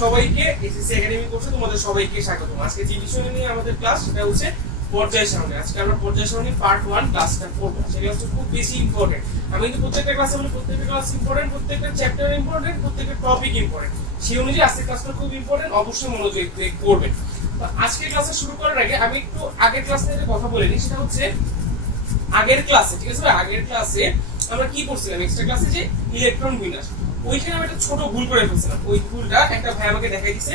সবাইকে SSC academy কোর্সে তোমাদের সবাইকে স্বাগতম। আজকে যে বিষয় নিয়ে আমাদের ক্লাস সেটা হচ্ছে পর্যায় সারণী। আজকে আমরা পর্যায় সারণী পার্ট 1 ক্লাসটা করব। সেটা হচ্ছে খুব বেশি ইম্পর্টেন্ট। আমি কিন্তু প্রত্যেকটা ক্লাসে বলি প্রত্যেকটা ক্লাস ইম্পর্টেন্ট, প্রত্যেকটা চ্যাপ্টার ইম্পর্টেন্ট, প্রত্যেকটা টপিক ইম্পর্টেন্ট। সেই অনুযায়ী আজকের ক্লাসটা খুব ইম্পর্টেন্ট, অবশ্যই মনোযোগ দিয়ে করবেন। তো আজকে ক্লাসে শুরু করার আগে আমি একটু আগের ক্লাস নিয়ে কথা বলে নিই। সেটা হচ্ছে আগের ক্লাসে, ঠিক আছে ভাই, আগের ক্লাসে আমরা কি পড়ছিলাম এক্সট্রা ক্লাসে যে ইলেকট্রন বিন্যাস। ওইখানে আমি একটা ছোট ভুল করে ফেলছিলাম। ওই ভুলটা একটা ভাই আমাকে দেখাই দিয়েছে,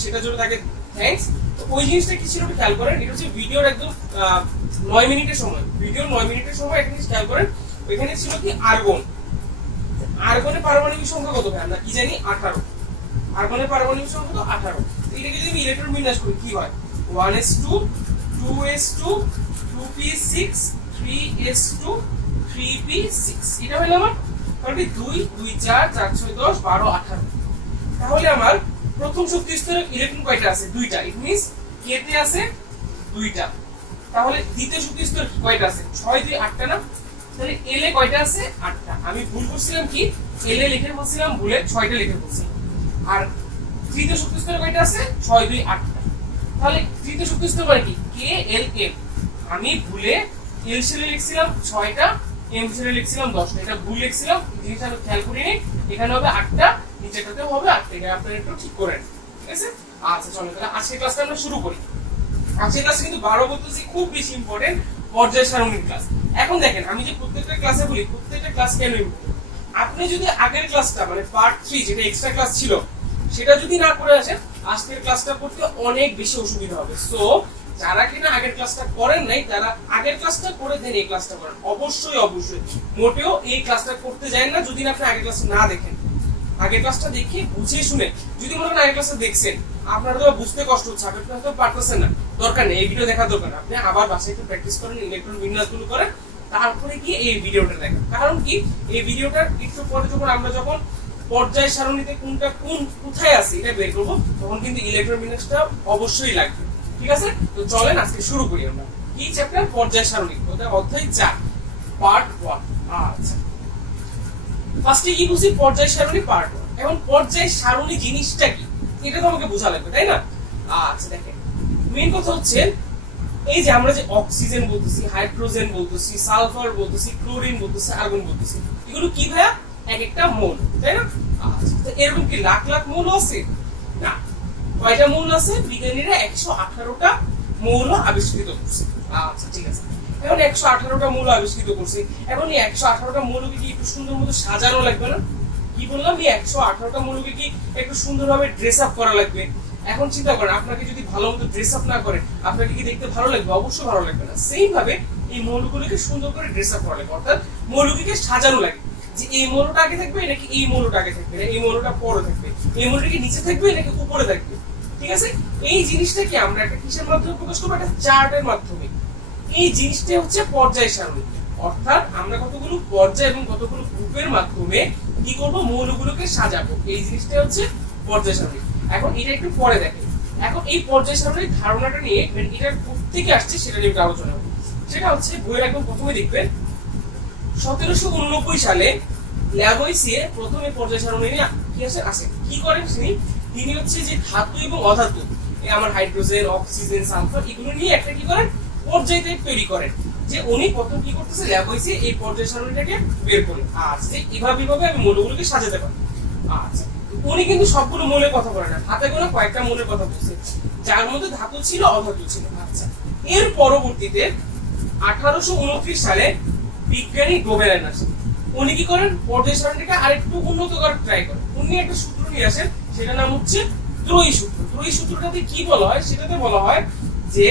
সেটার জন্য তাকে থ্যাঙ্কস। তো ওই জিনিসটা কি ছিল খেয়াল করেন, এটা হচ্ছে ভিডিওর একদম 9 মিনিটের সময়, ভিডিওর 9 মিনিটের সময় একটা জিনিস খেয়াল করেন। ওইখানে ছিল কি আর্গন। আর্গনের পারমাণবিক সংখ্যা কত ভাই? আমরা কি জানি 18। আর্গনের পারমাণবিক সংখ্যা তো 18। তো এটাকে যদি আমি ইলেকট্রন বিন্যাস করি কি হয়? 1s2 2s2 2p6 3s2 3p6। এটা হলো আমার তাহলে 2 2 4 4 6 10 12 18। তাহলে আমার প্রথম শক্তি স্তরে ইলেকট্রন কয়টা আছে? দুইটা। ইট মিন্স কে তে আছে দুইটা। তাহলে দ্বিতীয় শক্তি স্তরে কয়টা আছে? 6 2 8টা না? তাহলে এল এ কয়টা আছে? 8টা। আমি ভুল করছিলাম কি, এল এ লিখে বলছিলাম, ভুলে 6টা লিখে বলছিলাম। আর তৃতীয় শক্তি স্তরে কয়টা আছে? 6 2 8টা। তাহলে তৃতীয় শক্তি স্তর মানে কি? কে এল এম। আমি ভুলে এল সেলে লিখছিলাম 6টা, এম সেলে লিখছিলাম 10টা। এটা ভুল লিখছিলাম, জিনিসটা আমি খেয়াল করিনি। এখানে হবে 8টা, নিচেটাতেও হবে 8টা। এটা আপনারা একটু ঠিক করেন, ঠিক আছে? আচ্ছা চলো তাহলে আজকের ক্লাসটা আমরা শুরু করি। আজকের ক্লাস কিন্তু 12 বলতেছি খুব বেশি ইম্পর্টেন্ট, পর্যায় সারণীর ক্লাস। এখন দেখেন আমি যে প্রত্যেকটা ক্লাসে বলি প্রত্যেকটা ক্লাস কেন ইম্পর্টেন্ট। আপনি যদি আগের ক্লাসটা মানে পার্ট 3 যেটা এক্সট্রা ক্লাস ছিল সেটা যদি না করে আসেন, আজকের ক্লাসটা করতে অনেক বেশি অসুবিধা হবে। সো যারা কিনা আগের ক্লাসটা করেন নাই তারা আগের ক্লাসটা করে দেন এই ক্লাসটা করেন। অবশ্যই অবশ্যই মোটেও এই ক্লাসটা করতে যান না যদি না আপনি আগের ক্লাসটা না দেখেন। আগের ক্লাসটা দেখে বুঝে শুনে যদি মনে করেন আগের ক্লাসটা দেখছেন, আপনারা তো বুঝতে কষ্ট হচ্ছে, আগের ক্লাস তো পারতেছেন না, দরকার নেই, এই ভিডিও দেখার দরকার না। আপনি আবার বাসায় একটু প্র্যাকটিস করেন, ইলেকট্রন বিন্যাসগুলো করেন, তারপরে কি এই ভিডিওটা দেখেন। কারণ কি এই ভিডিওটার একটু পরে যখন পর্যায় সারণীতে কোনটা কোথায় আছে এটা বের করবো, তখন কিন্তু ইলেকট্রন বিন্যাসটা অবশ্যই লাগবে। ঠিক আছে? তো চলেন আজকে শুরু করি আমরা। কি চ্যাপ্টার? পর্যায় সারণী, ওটা অধ্যায় 4 পার্ট 1। আচ্ছা ফার্স্টে কি বুঝি? পর্যায় সারণী পার্ট 1। এখন পর্যায় সারণী জিনিসটা কি এটা তো আমাকে বোঝা লাগবে, তাই না? আচ্ছা দেখেন মেইন কথা হচ্ছে এই যে আমরা যে অক্সিজেন বলতেছি, হাইড্রোজেন বলতেছি, সালফার বলতেছি, ক্লোরিন বলতেছি, আর্গন বলতেছি, এগুলো কি ভাইয়া? এক একটা মৌল, তাই না? আচ্ছা তো এরকম কি লাখ লাখ মৌল আছে? না। কয়টা মৌল আছে? বিজ্ঞানীরা 118টা মৌল আবিষ্কৃত করছে। আচ্ছা ঠিক আছে, এখন 118টা মৌল আবিষ্কৃত করছে। এখন এই 118টা মৌলকে কি একটু সুন্দর মতো সাজানো লাগবে না? কি বললাম, এই 118টা মৌলকে কি একটু সুন্দরভাবে ড্রেস আপ করা লাগবে। এখন চিন্তা করেন আপনাকে যদি ভালো মতো ড্রেস আপ না করে আপনাকে কি দেখতে ভালো লাগবে? অবশ্যই ভালো লাগবে না। সেম ভাবে এই মৌলগুলোকে সুন্দর করে ড্রেস আপ করা লাগবে, অর্থাৎ মৌলগুলোকে সাজানো লাগে যে এই মৌলটা আগে থাকবে নাকি এই মৌলটা আগে থাকবে, এই মৌলটা পরে থাকবে, এই মৌলটা কি নিচে থাকবে নাকি উপরে থাকবে। ঠিক আছে, এই জিনিসটাকে আমরা একটা কিসের মাধ্যমে প্রকাশ করবো? একটা চার্টের মাধ্যমে। এই জিনিসটা হচ্ছে পর্যায় সারণী, অর্থাৎ আমরা কতগুলো পর্যায় এবং কতগুলো গ্রুপের মাধ্যমে কি করবো? মৌলগুলোকে সাজাবো। এই জিনিসটা হচ্ছে পর্যায় সারণী। এখন এটা একটু পরে দেখেন। এখন এই পর্যায় সারণীর ধারণাটা নিয়ে এটা কোথেকে আসছে সেটা নিয়ে আলোচনা করবো। সেটা হচ্ছে বইয়ের একদম প্রথমে দেখবেন 1789 সালে ল্যাভয়েসিয়ে প্রথম এই পর্যায় সারণী নিয়ে কি আসে কি করেন তিনি হচ্ছে যে ধাতু এবং অধাতু, এই আমার হাইড্রোজেন, অক্সিজেন, সালফার, এগুলো নিয়ে একটা কি করেন? পর্যায় তৈরি করেন। যে উনি প্রথম কি করতেছে? ল্যাভয়েসিয়ে এই পর্যায় সারণীটাকে বের করেন। আচ্ছা এভাবে আমি মৌলগুলোকে সাজাতে পারি। আচ্ছা উনি কিন্তু সবগুলো মৌলের কথা বলেন না, হাতে গোনা কয়েকটা মৌলের কথা বলছে, যার মধ্যে ধাতু ছিল, অধাতু ছিল। আচ্ছা এর পরবর্তীতে 1829 সালে বিজ্ঞানী ডোবেলেন আসেন। উনি কি করেন? পর্যায় সারণীটাকে আরেকটু উন্নত করার ট্রাই করেন। উনি একটা সূত্র নিয়ে আসেন, সেটার নাম হচ্ছে ত্রয়ী সূত্র। ত্রয়ী সূত্রটাতে কি বলা হয়? সেটাতে বলা হয় যে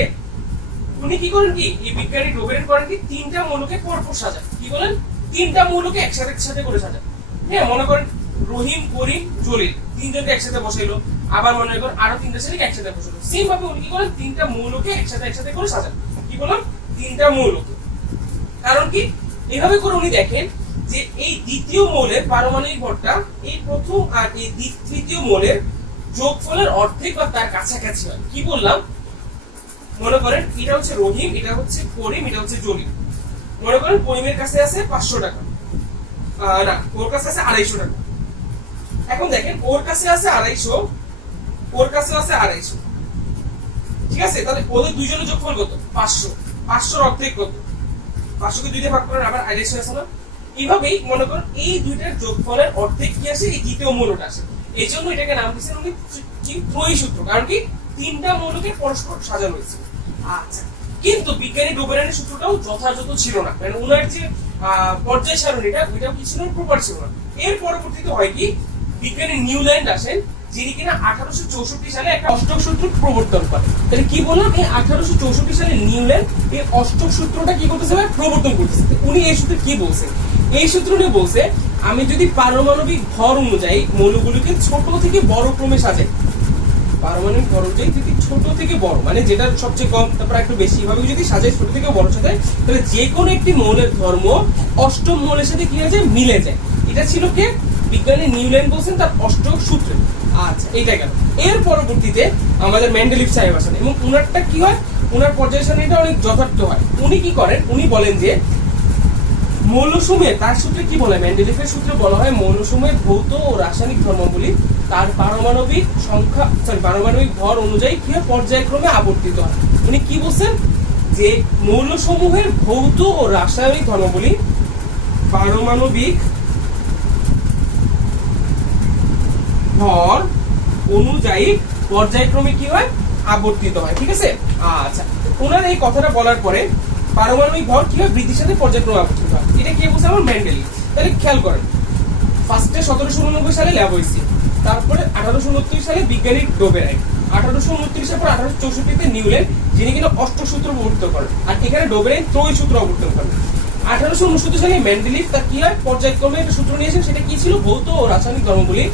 উনি কি করেন কি এই বিজ্ঞানী ডোবেলেন করেন কি তিনটা মৌলকে পরপর সাজান। কি বলেন? তিনটা মৌলকে একসাথে করে সাজান। হ্যাঁ মনে করেন রহিম, করিম, জলিল তিনজনকে একসাথে বসাইলো, আবার মনে করেন আরো তিনটা ছেলেকে একসাথে বসাইলো। সেম ভাবে উনি কি করেন? তিনটা মৌলকে একসাথে করে সাজান। কি বললাম? তিনটা মৌলকে। কারণ কি এইভাবে করে উনি দেখেন যে এই দ্বিতীয় মৌলের পারমাণবিক ভরটা এই প্রথম আর এই তৃতীয় মৌলের যোগফলের অর্ধেক বা তার কাছাকাছি হয়। কি বললাম? মনে করেন এটা হচ্ছে রহিম, এটা হচ্ছে করিম, এটা হচ্ছে জলিল। মনে করেন করিমের কাছে আছে 500 টাকা, না ওর কাছে আছে 250 টাকা। এখন দেখেন ওর কাছে আছে 250, ওর কাছে আছে 250, ঠিক আছে? তাহলে ওদের দুইজনের যোগফল কত? 500। 500 এর অর্ধেক কত? 500 কে 2 দিয়ে ভাগ করেন, আবার 250 আছে না? এইভাবেই মনে করুন এই দুইটার যোগফলের অর্ধেক কি আসে? এই দ্বিতীয় মৌলটা আসে। এই জন্য এটাকে নাম দিয়েছেন উনি কি ত্রয়ী সূত্র, কারণ কি তিনটা মৌলকে পরস্পর সাজানো হয়েছে। আচ্ছা, কিন্তু বিজ্ঞানী ডোবেরানের সূত্রটাও যথাযথ ছিল না, মানে ওনার যে পর্যায় সারণীটা ওইটাও কি ছিল? প্রপার ছিল না। এর পরবর্তীতে হয় কি, বিজ্ঞানী নিউল্যান্ড আসেন, যিনি কিনা 1864 সালে একটা অষ্টক সূত্র প্রবর্তন করেন। তাহলে কি বললাম, এই 1864 সালে নিউল্যান্ড এই অষ্টক সূত্রটা কি করতেছে? প্রবর্তন করতেছে। উনি এই সূত্রে কি বলছেন? এই সূত্র নিয়ে বলছে, আমি যদি পারমাণবিক ভর অনুযায়ী মৌলগুলোকে ছোট থেকে বড় ক্রমে সাজাই, পারমাণবিক ভর অনুযায়ী যদি ছোট থেকে বড়, মানে যেটা সবচেয়ে কম তারপর একটু বেশি, এভাবে যদি সাজাই ছোট থেকে বড় সাজাই, তাহলে যে কোনো একটি মৌলের ধর্ম অষ্টম মৌলের সাথে কি হয়ে যায়? মিলে যায়। এটা ছিল কে? বিজ্ঞানী নিউল্যান্ড বলছেন তার অষ্টক সূত্রে। আচ্ছা, এইটা গেল। এর পরবর্তীতে আমাদের মেন্ডেলিভ সাহেব আসেন, এবং উনারটা কি হয়, উনার পর্যায় সারণীটা অনেক যথার্থ হয়। উনি কি করেন? উনি বলেন যে মৌলসমূহে, তার সূত্রে কি বলে, মেন্ডেলিভের সূত্রে বলা হয় মৌলসমূহের ভৌত ও রাসায়নিক ধর্মগুলি তার পারমাণবিক সংখ্যা পারমাণবিক ভর অনুযায়ী কি হয়? পর্যায়ক্রমে আবর্তিত হয়। উনি কি বলছেন? যে মৌলসমূহের ভৌত ও রাসায়নিক ধর্মগুলি পারমাণবিক ভর অনুযায়ী পর্যায়ক্রমে কি হয়? আবর্তিত হয়, ঠিক আছে? আচ্ছা, ওনার এই কথাটা বলার পরে পারমাণবিক ভর কি হয়? বৃদ্ধির সাথে পর্যায়ক্রমে আবর্তিত হয়। এটা কে বলছে? আমার মেন্ডেলি। তাহলে খেয়াল করেন, ফার্স্টে 1789 সালে ল্যাভোইসি, তারপরে 1829 সালে বিজ্ঞানী ডোবেরাইন, 1829 এর পর 1864 তে নিউল্যান্ড, যিনি কিনা অষ্টক সূত্র প্রবর্তন করেন, আর এখানে ডোবেরাইন ত্রয়ী সূত্র প্রবর্তন করেন। 1869 সালে মেন্ডেলিভ তার কি হয়? পর্যায়ক্রমে একটা সূত্র নিয়েছেন, সেটা কি ছিল? ভৌত ও রাসায়নিক ধর্মগুলি,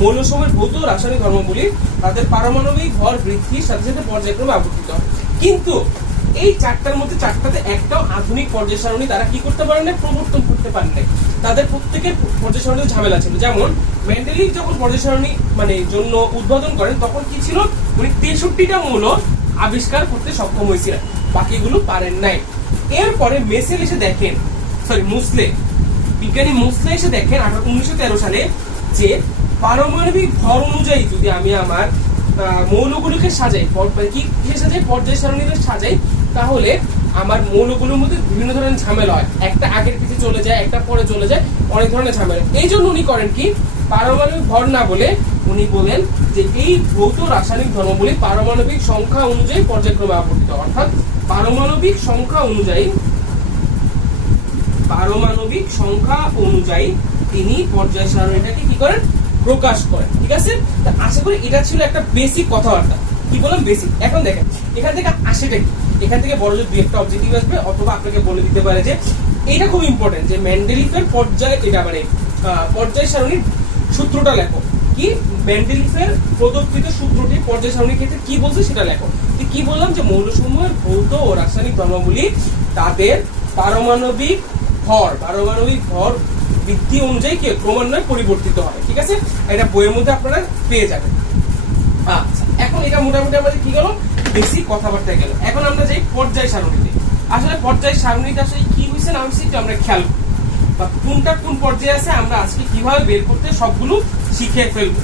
মৌলসমূহের ভৌত ও রাসায়নিক ধর্মগুলি তাদের পারমাণবিক ভর বৃদ্ধির সাথে সাথে পর্যায়ক্রমে আবর্তিত হয়। কিন্তু এই চারটার মধ্যে চারটাতে একটাও আধুনিক পর্যায় সারণী তারা কি করতে পারেন না? প্রবর্তন করতে পারেন না। তাদের প্রত্যেকের পর্যায় সারণীতে ঝামেলা ছিল। যেমন মেন্ডেলিভ যখন পর্যায় সারণী মানে জন্য উদ্বোধন করেন, তখন কি ছিল? উনি 63টা মৌল আবিষ্কার করতে সক্ষম হয়েছিলেন, বাকিগুলো পারেন নাই। এরপরে মেসেল এসে দেখেন, মুসলে, বিজ্ঞানী মুসলে এসে দেখেন 1913 সালে যে পারমাণবিক ভর অনুযায়ী যদি আমি আমার মৌলগুলোকে সাজাই, কি সাজাই? পর্যায় সারণীতে সাজাই, তাহলে আমার মৌলগুলোর মধ্যে বিভিন্ন ধরনের ঝামেলা হয়, একটা আগের পিছে চলে যায়, একটা পরে চলে যায়, অনেক ধরনের ঝামেলা। এই জন্য উনি করেন কি, পারমাণবিক ভর না বলে উনি বলেন যে এই ভৌত রাসায়নিক ধর্মগুলি পারমাণবিক সংখ্যা অনুযায়ী পর্যায়ক্রমে আবর্তিত, অর্থাৎ পারমাণবিক সংখ্যা অনুযায়ী তিনি পর্যায় সারণীটাকে কি করেন? প্রকাশ করেন, ঠিক আছে? আশা করি এটা ছিল একটা বেসিক কথাবার্তা। কি বললাম? বেসিক। এখন দেখেন এখান থেকে আসেটা কি, এখান থেকে বড় যে দুই একটা অবজেক্টিভ আসবে, অথবা আপনাকে বলে দিতে পারে যে এটা খুব ইম্পর্টেন্ট, যে মেন্ডেলিভের পর্যায়, এটা মানে পর্যায় সারণীর সূত্রটা লেখো। কি মেন্ডেলিভের প্রদত্ত সূত্রটি পর্যায় সারণীর ক্ষেত্রে কি বলছে সেটা লেখো। কি বললাম? যে মৌলসমূহের ভৌত ও রাসায়নিক ধর্মগুলি তাদের পারমাণবিক ভর বৃদ্ধি অনুযায়ী কি ক্রমান্বয়ে পরিবর্তিত হয়, ঠিক আছে? এটা বইয়ের মধ্যে আপনারা পেয়ে যাবেন। আচ্ছা, এখন এটা মোটামুটি আমাদের কি গেল? বেসিক কথাবার্তা গেল। এখন আমরা যাই পর্যায় সারণীতে। আসলে পর্যায় সারণীতে আসলে কি হয়েছে না হয়েছে একটু আমরা খেয়াল করি, বা কোনটা কোন পর্যায়ে আছে আমরা আজকে কিভাবে বের করতে সবগুলো শিখে ফেলবো,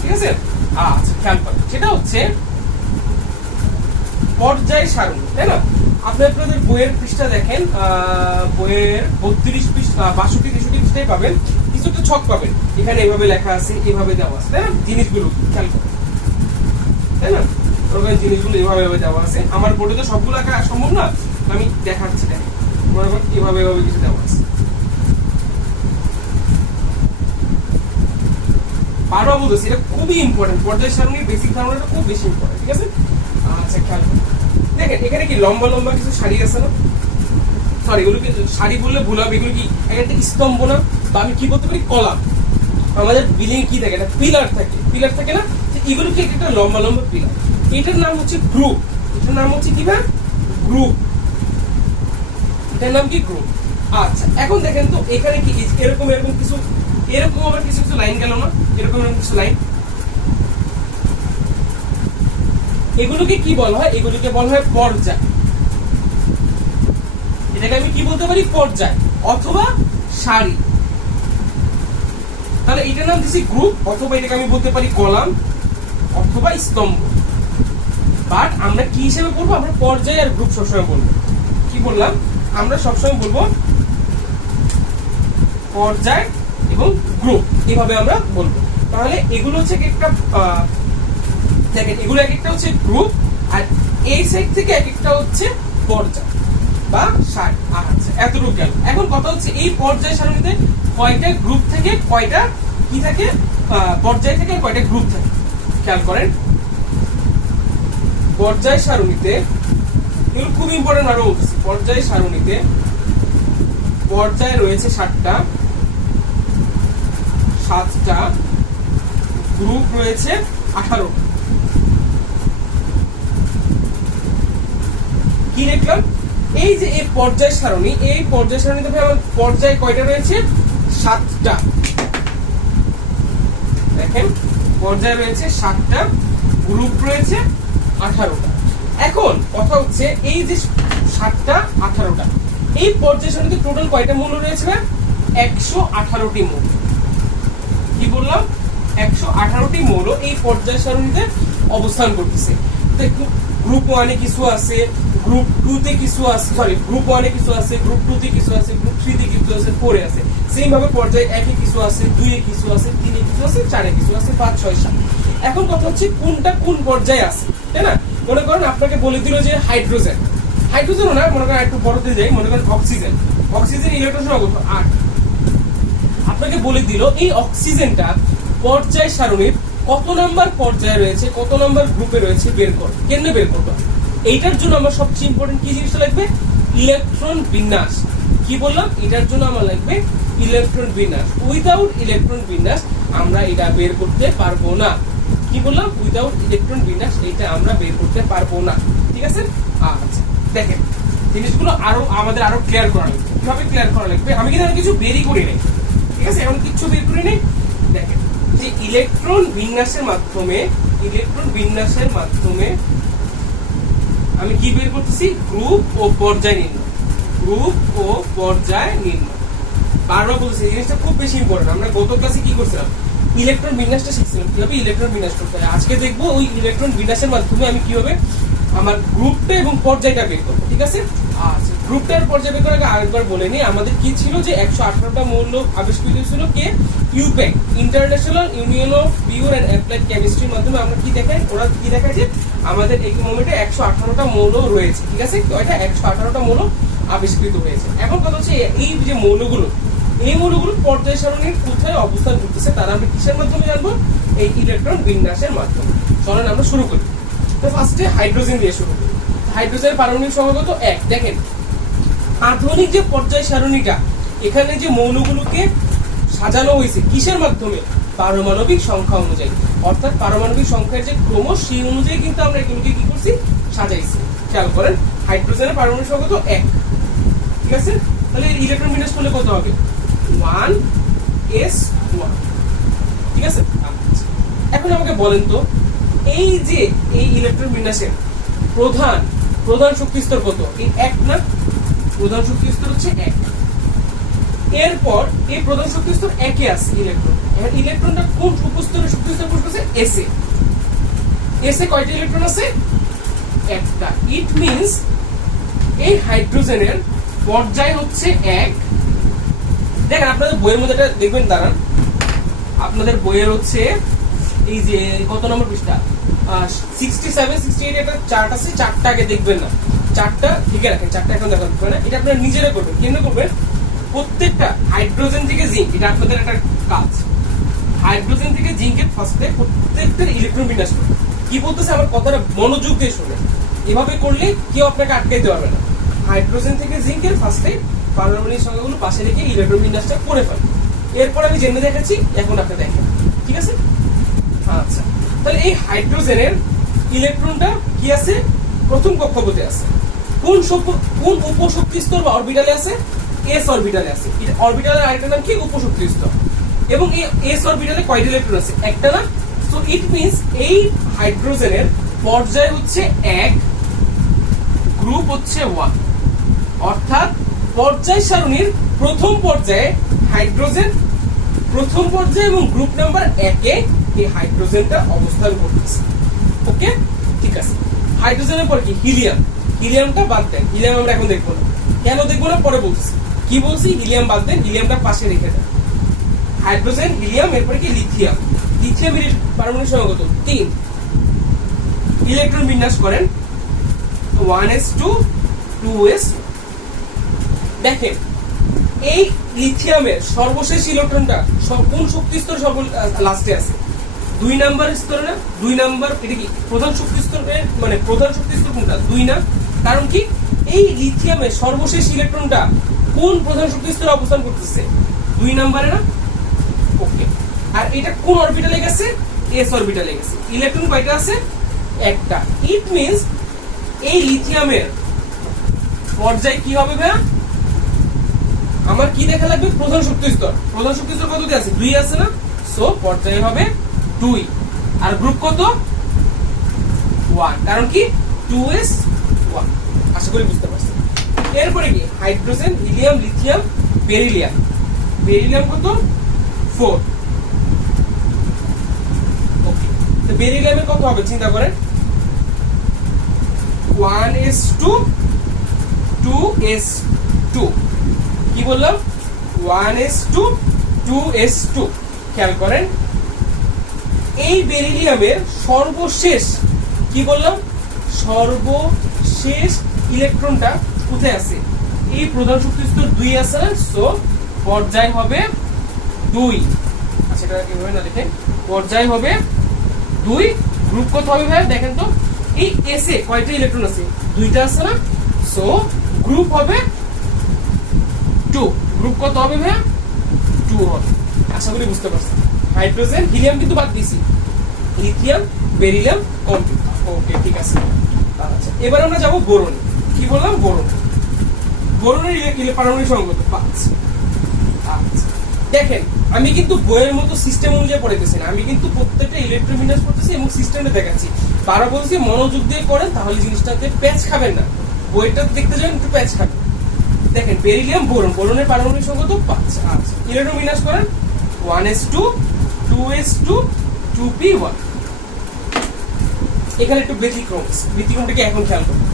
ঠিক আছে? আচ্ছা, খেয়াল করেন, সেটা হচ্ছে পর্যায় সারণী, তাই না? আপনি আপনাদের বইয়ের পৃষ্ঠা দেখেন, বইয়ের 32 পৃষ্ঠা 62 63 পৃষ্ঠায় পাবেন কিছু একটা ছক পাবেন, এখানে এইভাবে লেখা আছে, এইভাবে দেওয়া আছে, তাই না? জিনিসগুলো খেয়াল করেন, তাই না? জিনিসগুলো এইভাবে দেওয়া আছে। আমার বোর্ডে তো সবগুলো আঁকা সম্ভব না, আমি দেখাচ্ছি, দেখেন এইভাবে কিছু দেওয়া আছে। বারবার বলতেছি, এটা খুবই ইম্পর্টেন্ট, পর্যায় সারণীর বেসিক ধারণাটা খুব বেশি ইম্পর্টেন্ট, ঠিক আছে? আচ্ছা, খেয়াল করুন, দেখেন এখানে কি লম্বা লম্বা কিছু সারি আছে না? সরি, এগুলোকে সারি বললে ভুল হবে, এগুলো কি একটা স্তম্ভ না, বা আমি কি বলতে পারি কলাম। আমাদের বিল্ডিং কি থাকে? একটা পিলার থাকে না? এগুলো কি একটা লম্বা লম্বা পিলার, এটার নাম হচ্ছে গ্রুপ। এটার নাম হচ্ছে কি? গ্রুপ। এটার নাম কি? গ্রুপ। আচ্ছা, এখন দেখেন তো এখানে কি এরকম কিছু, এরকম আবার কিছু লাইন গেল না? এরকম কিছু লাইন, এগুলোকে কি বলা হয়? এগুলোকে বলা হয় পর্যায়। এটাকে আমি কি বলতে পারি? পর্যায় অথবা সারি। তাহলে এটার নাম দিছি গ্রুপ, অথবা এটাকে আমি বলতে পারি কলাম অথবা স্তম্ভ। বাট আমরা কি হিসেবে বলবো, আমরা পর্যায় আর গ্রুপ সবসময় বলবো। কি বললাম, আমরা সবসময় বলবো পর্যায় এবং গ্রুপ, এভাবে আমরা বলবো। তাহলে এগুলো হচ্ছে একটা দেখেন, এগুলো এক একটা হচ্ছে গ্রুপ, আর এই সাইড থেকে এক একটা হচ্ছে পর্যায় বা সারি। আচ্ছা, এতটুকু গেল। এখন কথা হচ্ছে এই পর্যায় সারণীতে কয়টা গ্রুপ থেকে কয়টা কি থাকে, পর্যায় থেকে কয়টা গ্রুপ থাকে খেয়াল করেন। পর্যায় সারণীতে, এগুলো খুব ইম্পর্টেন্ট, আরো বলতেছি, পর্যায় সারণীতে পর্যায় রয়েছে 7টা, 7টা গ্রুপ রয়েছে 18। কি লিখলাম, এই যে এই পর্যায় সারণী, এই পর্যায় সারণীতে আমার পর্যায় কয়টা রয়েছে, 7টা। দেখেন পর্যায় রয়েছে 7টা, গ্রুপ রয়েছে 18টা। এখন কথা হচ্ছে এই যে 7টা 18টা, এই পর্যায় সারণীতে টোটাল কয়টা মৌল রয়েছে, 118টি মৌল। কি বললাম, 118টি মৌল এই পর্যায় সারণীতে অবস্থান করতেছে। গ্রুপ 1 এ কিছু আছে, গ্রুপ 2 তে কিছু আছে, সরি গ্রুপ 1 এ কিছু আছে, গ্রুপ 2 তে কিছু আছে, গ্রুপ 3 তে কিছু আছে, 4 এ আছে। সেম ভাবে পর্যায় 1 এ কিছু আছে, 2 এ কিছু আছে, 3 এ কিছু আছে, 4 এ কিছু আছে, 5 6 7। এখন কথা হচ্ছে কোনটা কোন পর্যায়ে আছে, তাই না? মনে করেন আপনাকে বলে দিল যে হাইড্রোজেন, হাইড্রোজেনও না, মনে করেন একটু বড়তে যাই, মনে করেন অক্সিজেন, অক্সিজেন ইলেকট্রন সংখ্যা কত, 8। আপনাকে বলে দিল এই অক্সিজেনটা পর্যায় সারণীর কত নাম্বার পর্যায়ে রয়েছে, কত নাম্বার গ্রুপে রয়েছে বের কর। কেন বের করবো, এইটার জন্য আমার সবচেয়ে ইম্পর্টেন্ট কি জিনিসটা লাগবে, ইলেকট্রন বিন্যাস। কি বললাম, এটার জন্য আমার লাগবে ইলেকট্রন বিন্যাস। উইদাউট ইলেকট্রন বিন্যাস আমরা এটা বের করতে পারবো না। কি বললাম, উইদাউট ইলেকট্রন বিন্যাস এটা আমরা বের করতে পারবো না। ঠিক আছে, আচ্ছা দেখেন জিনিসগুলো আমাদের আরো ক্লিয়ার করা লাগবে। কিভাবে ক্লিয়ার করা লাগবে, আমি কিন্তু কিছু বেরই করি নাই, ঠিক আছে, এখন কিছু বের করি নাই। দেখেন যে ইলেকট্রন বিন্যাসের মাধ্যমে, ইলেকট্রন বিন্যাসের মাধ্যমে আমি কি বের করতেছি, গ্রুপ ও পর্যায় নির্ণয়, গ্রুপ ও পর্যায় নির্ণয়। বারবার বলতেছি, এই জিনিসটা খুব বেশি ইম্পর্টেন্ট। আমরা গত ক্লাসে কি করছিলাম, ইলেকট্রন বিন্যাসটা শিখছিলাম, কিভাবে ইলেকট্রন বিন্যাস করতে হয়। আজকে দেখবো ওই ইলেকট্রন বিন্যাসের মাধ্যমে আমি কিভাবে আমার গ্রুপটা এবং পর্যায়টা বের করবো। ঠিক আছে, আচ্ছা গ্রুপটার পর্যায় বের করার আগে আরেকবার বলে নিই, আমাদের কি ছিল যে 118টা মৌল আবিষ্কৃত ছিল কে, IUPAC, International Union of Pure and Applied কেমিস্ট্রির মাধ্যমে আমরা কি দেখাই, ওরা কি দেখায় যে আমাদের এই মোমেন্টে 118টা মৌল রয়েছে। ঠিক আছে, কয়টা, 118টা মৌল আবিষ্কৃত হয়েছে। এখন কথা হচ্ছে এই যে মৌলগুলো, এই মৌলগুলো পর্যায় সারণীর কোথায় অবস্থান করতেছে তারা আমরা কিসের মাধ্যমে জানবো, এই ইলেকট্রন বিন্যাসের মাধ্যমে। চলেন আমরা শুরু করি। তো ফার্স্টে হাইড্রোজেন দিয়ে শুরু করি। হাইড্রোজেনের পারমাণবিক সংখ্যা কত, 1। দেখেন আধুনিক যে পর্যায় সারণীটা, এখানে যে মৌলগুলোকে সাজানো হয়েছে কিসের মাধ্যমে, পারমাণবিক সংখ্যা অনুযায়ী, অর্থাৎ পারমাণবিক সংখ্যার যে ক্রম সেই অনুযায়ী কিন্তু আমরা এগুলোকে কি করছি, সাজাইছি। খেয়াল করেন হাইড্রোজেনের পারমাণবিক সংখ্যা কত, 1। ঠিক আছে, তাহলে ইলেকট্রন বিন্যাস করলে কত হবে, 1s1। ঠিক আছে, এখন আমাকে বলেন তো এই যে এই ইলেকট্রন বিন্যাসের প্রধান প্রধান শক্তি স্তর কত, এই 1 না, প্রধান শক্তি স্তর হচ্ছে 1। এরপর এই প্রধান শক্তি স্তর 1 এ আছে ইলেকট্রন। এখন ইলেকট্রনটা কোন উপস্তরের শক্তি স্তর প্রবেশ করছে, s এ। s এ কয়টা ইলেকট্রন আছে, 1টা। ইট মিন্স এই হাইড্রোজেনের পর্যায় হচ্ছে 1। দেখেন আপনাদের বইয়ের মধ্যে এটা দেখবেন, দাঁড়ান, আপনাদের বইয়ের হচ্ছে এই যে কত নম্বর পৃষ্ঠা, 67 68 একটা চার্ট আছে, চারটা আগে দেখবেন না, চারটা লিখে রাখেন, চারটা এখন দেখা যাবে না, এটা আপনারা নিজেরা করবেন। কেমনে করবেন, প্রত্যেকটা হাইড্রোজেন থেকে জিঙ্ক, এটা আপনাদের একটা কাজ, হাইড্রোজেন থেকে জিঙ্কের ফার্স্টে প্রত্যেকটা ইলেকট্রন বিন্যাস করবেন। কি বলতেছে আমার কথাটা মনোযোগ দিয়ে শুনে, এভাবে করলে কেউ আপনাকে আটকাইতে পারবে না। হাইড্রোজেন থেকে জিঙ্কের ফার্স্টে পারমাণবিক সংখ্যাগুলো পাশে রেখে ইলেকট্রন বিন্যাসটা করে ফেলেন। এরপর আমি জেনে দেখাচ্ছি, এখন আপনি দেখেন। ঠিক আছে, আচ্ছা তাহলে এই হাইড্রোজেনের ইলেকট্রনটা কি আছে, প্রথম কক্ষপথে আছে। কোন উপশক্তি স্তর বা অরবিটালে আছে, এস অরবিটালে আছে। এটা অরবিটালের আরেকটা নাম কি, উপশক্তি স্তর। এবং এই এস অরবিটালে কয়টা ইলেকট্রন আছে, একটা না। সো ইট মিন্স এই হাইড্রোজেনের পর্যায় হচ্ছে 1, গ্রুপ হচ্ছে 1। অর্থাৎ পর্যায় সারণীর প্রথম পর্যায়ে হাইড্রোজেন প্রথম পর্যায়ে এবং গ্রুপ নাম্বার 1 এ এই হাইড্রোজেনটা অবস্থান করতেছে। ওকে, ঠিক আছে। হাইড্রোজেনের পর কি হিলিয়াম, হিলিয়ামটা বাদ দেন, হিলিয়াম আমরা এখন দেখবো না। কেন দেখবো না পরে বলছি। কি বলছি, হিলিয়াম বাদ দেন, হিলিয়ামটা পাশে রেখে দেন। হাইড্রোজেন, হিলিয়াম, এরপরে কি লিথিয়াম। লিথিয়ামের পারমাণবিক সংখ্যা কত? 3। ইলেকট্রন বিন্যাস করেন 1s2 2s। দেখেন এই লিথিয়ামের সর্বশেষ ইলেকট্রনটা কোন শক্তি স্তর লাস্টে আছে? 2 নাম্বার স্তরে না? 2 নাম্বার, এটা কি প্রধান শক্তি স্তরে? মানে প্রধান শক্তি স্তর কোনটা? 2 না? কারণ কি এই লিথিয়ামের সর্বশেষ ইলেকট্রনটা কোন প্রধান শক্তি স্তরে অবস্থান করতেছে? 2 নাম্বারে না? ওকে। আর এটা কোন অরবিটালে গেছে? এস অরবিটালে গেছে। ইলেকট্রন কয়টা আছে? একটা। ইট মিন্স এই লিথিয়ামের পর্যায় কি হবে ভাইয়া? আমার কি দেখা লাগবে? প্রধান শক্তি স্তর। প্রধান শক্তি স্তর কততে আছে? 2 আছে না? সো পর্যায় হবে 2। আর গ্রুপ কত? 1। কারণ কি 2s1। আশা করি বুঝতে পারছেন। এরপরে কি hydrogen, helium, lithium, beryllium. Beryllium কত? 4। ওকে, তো বেরিলিয়ামের কত হবে চিন্তা করেন। 1s2 2s2। কি বললাম? 1s2 2s2। খেয়াল করেন এই বেরিলিয়ামের সর্বশেষ, কি বললাম, সর্বশেষ ইলেকট্রনটা কোথায় আছে? এই প্রধান শক্তি স্তর 2 আছে না? সো পর্যায় হবে 2। আচ্ছা এটা কিভাবে না দেখেন, পর্যায় হবে 2। গ্রুপ কত হবে ভাই দেখেন তো। এই এস এ কয়টা ইলেকট্রন আছে? 2টা আছে না? সো গ্রুপ হবে 2। গ্রুপ কত হবে ভাই? 2 হবে। আশা করি বুঝতে পারছেন। হাইড্রোজেন, হিলিয়াম কিন্তু বাদ দিছি, লিথিয়াম, বেরিলিয়াম কমপ্লিট। ওকে, ঠিক আছে। আচ্ছা এবার আমরা যাব বোরন। কি বললাম? বোরন। বোরনের পারমাণবিক সংখ্যা কত? 5। আচ্ছা দেখেন আমি কিন্তু বইয়ের মতো সিস্টেম অনুযায়ী পড়াইতেছি না, আমি কিন্তু প্রত্যেকটা ইলেকট্রন বিন্যাস করতেছি এবং সিস্টেমটা দেখাচ্ছি। বারো বলছি মনোযোগ দিয়ে করেন, তাহলে জিনিসটাতে প্যাচ খাবেন না। বইটা দেখতে যাবেন একটু প্যাচ খাবেন। দেখেন বেরিলিয়াম, বোরন। বোরনের পারমাণবিক সংখ্যা কত? 5। আচ্ছা ইলেকট্রন বিন্যাস করেন 1s2 2s2 2p1। এখানে একটু ব্যতিক্রম, ব্যতিক্রমটাকে এখন খেয়াল করুন।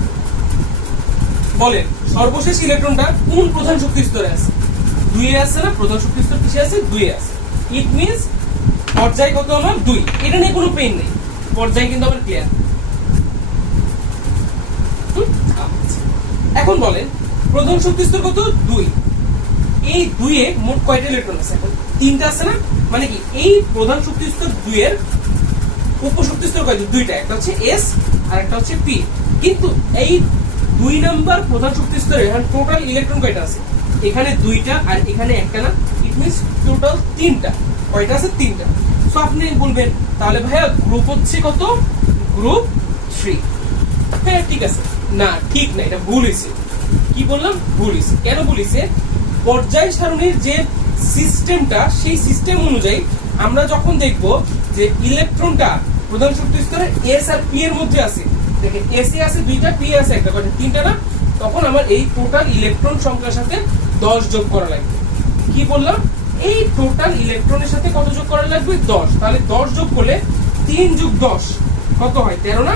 বলেন সর্বশেষ ইলেকট্রনটা কোন প্রধান শক্তি স্তরে আছে? 2 এ আছে না? প্রধান শক্তি স্তর কিসে আছে? 2 এ আছে। ইট মিন্স পর্যায় কত আমার? 2। এটা নিয়ে কোনো পেইন নেই, পর্যায় কিন্তু আমার ক্লিয়ার। এখন বলেন প্রধান শক্তি স্তর কত? 2। এই 2 এ মোট কয়টা ইলেকট্রন আছে? এখন 3টা আছে না? মানে কি এই প্রধান শক্তি স্তর 2 এর উপশক্তি স্তর কয়টা? 2টা। একটা হচ্ছে এস আর একটা হচ্ছে পি। কিন্তু এই 2 নাম্বার প্রধান শক্তি স্তরে এখন টোটাল ইলেকট্রন কয়টা আছে? এখানে 2টা আর এখানে একটা না? ইট মিন্স টোটাল 3টা। কয়টা আছে? 3টা। সো আপনি বলবেন তাহলে ভাইয়া গ্রুপ হচ্ছে কত? গ্রুপ 3। হ্যাঁ ঠিক আছে। না ঠিক না, এটা ভুল হয়েছে। কি বললাম? ভুল হয়েছে। কেন ভুল হয়েছে? পর্যায় সারণীর যে সিস্টেমটা, সেই সিস্টেম অনুযায়ী আমরা যখন দেখব যে ইলেকট্রনটা প্রধান শক্তি স্তরে এস আর পি এর মধ্যে আছে, দেখেন এস এ আছে 2টা, পি আছে একটা, কয়টা? 3টা না? তখন আমার এই টোটাল ইলেকট্রন সংখ্যার সাথে 10 যোগ করা লাগবে। কি বললাম? এই টোটাল ইলেকট্রনের সাথে কত যোগ করা লাগবে? 10। তাহলে 10 যোগ করলে 3 যোগ 10 কত হয়? 13 না?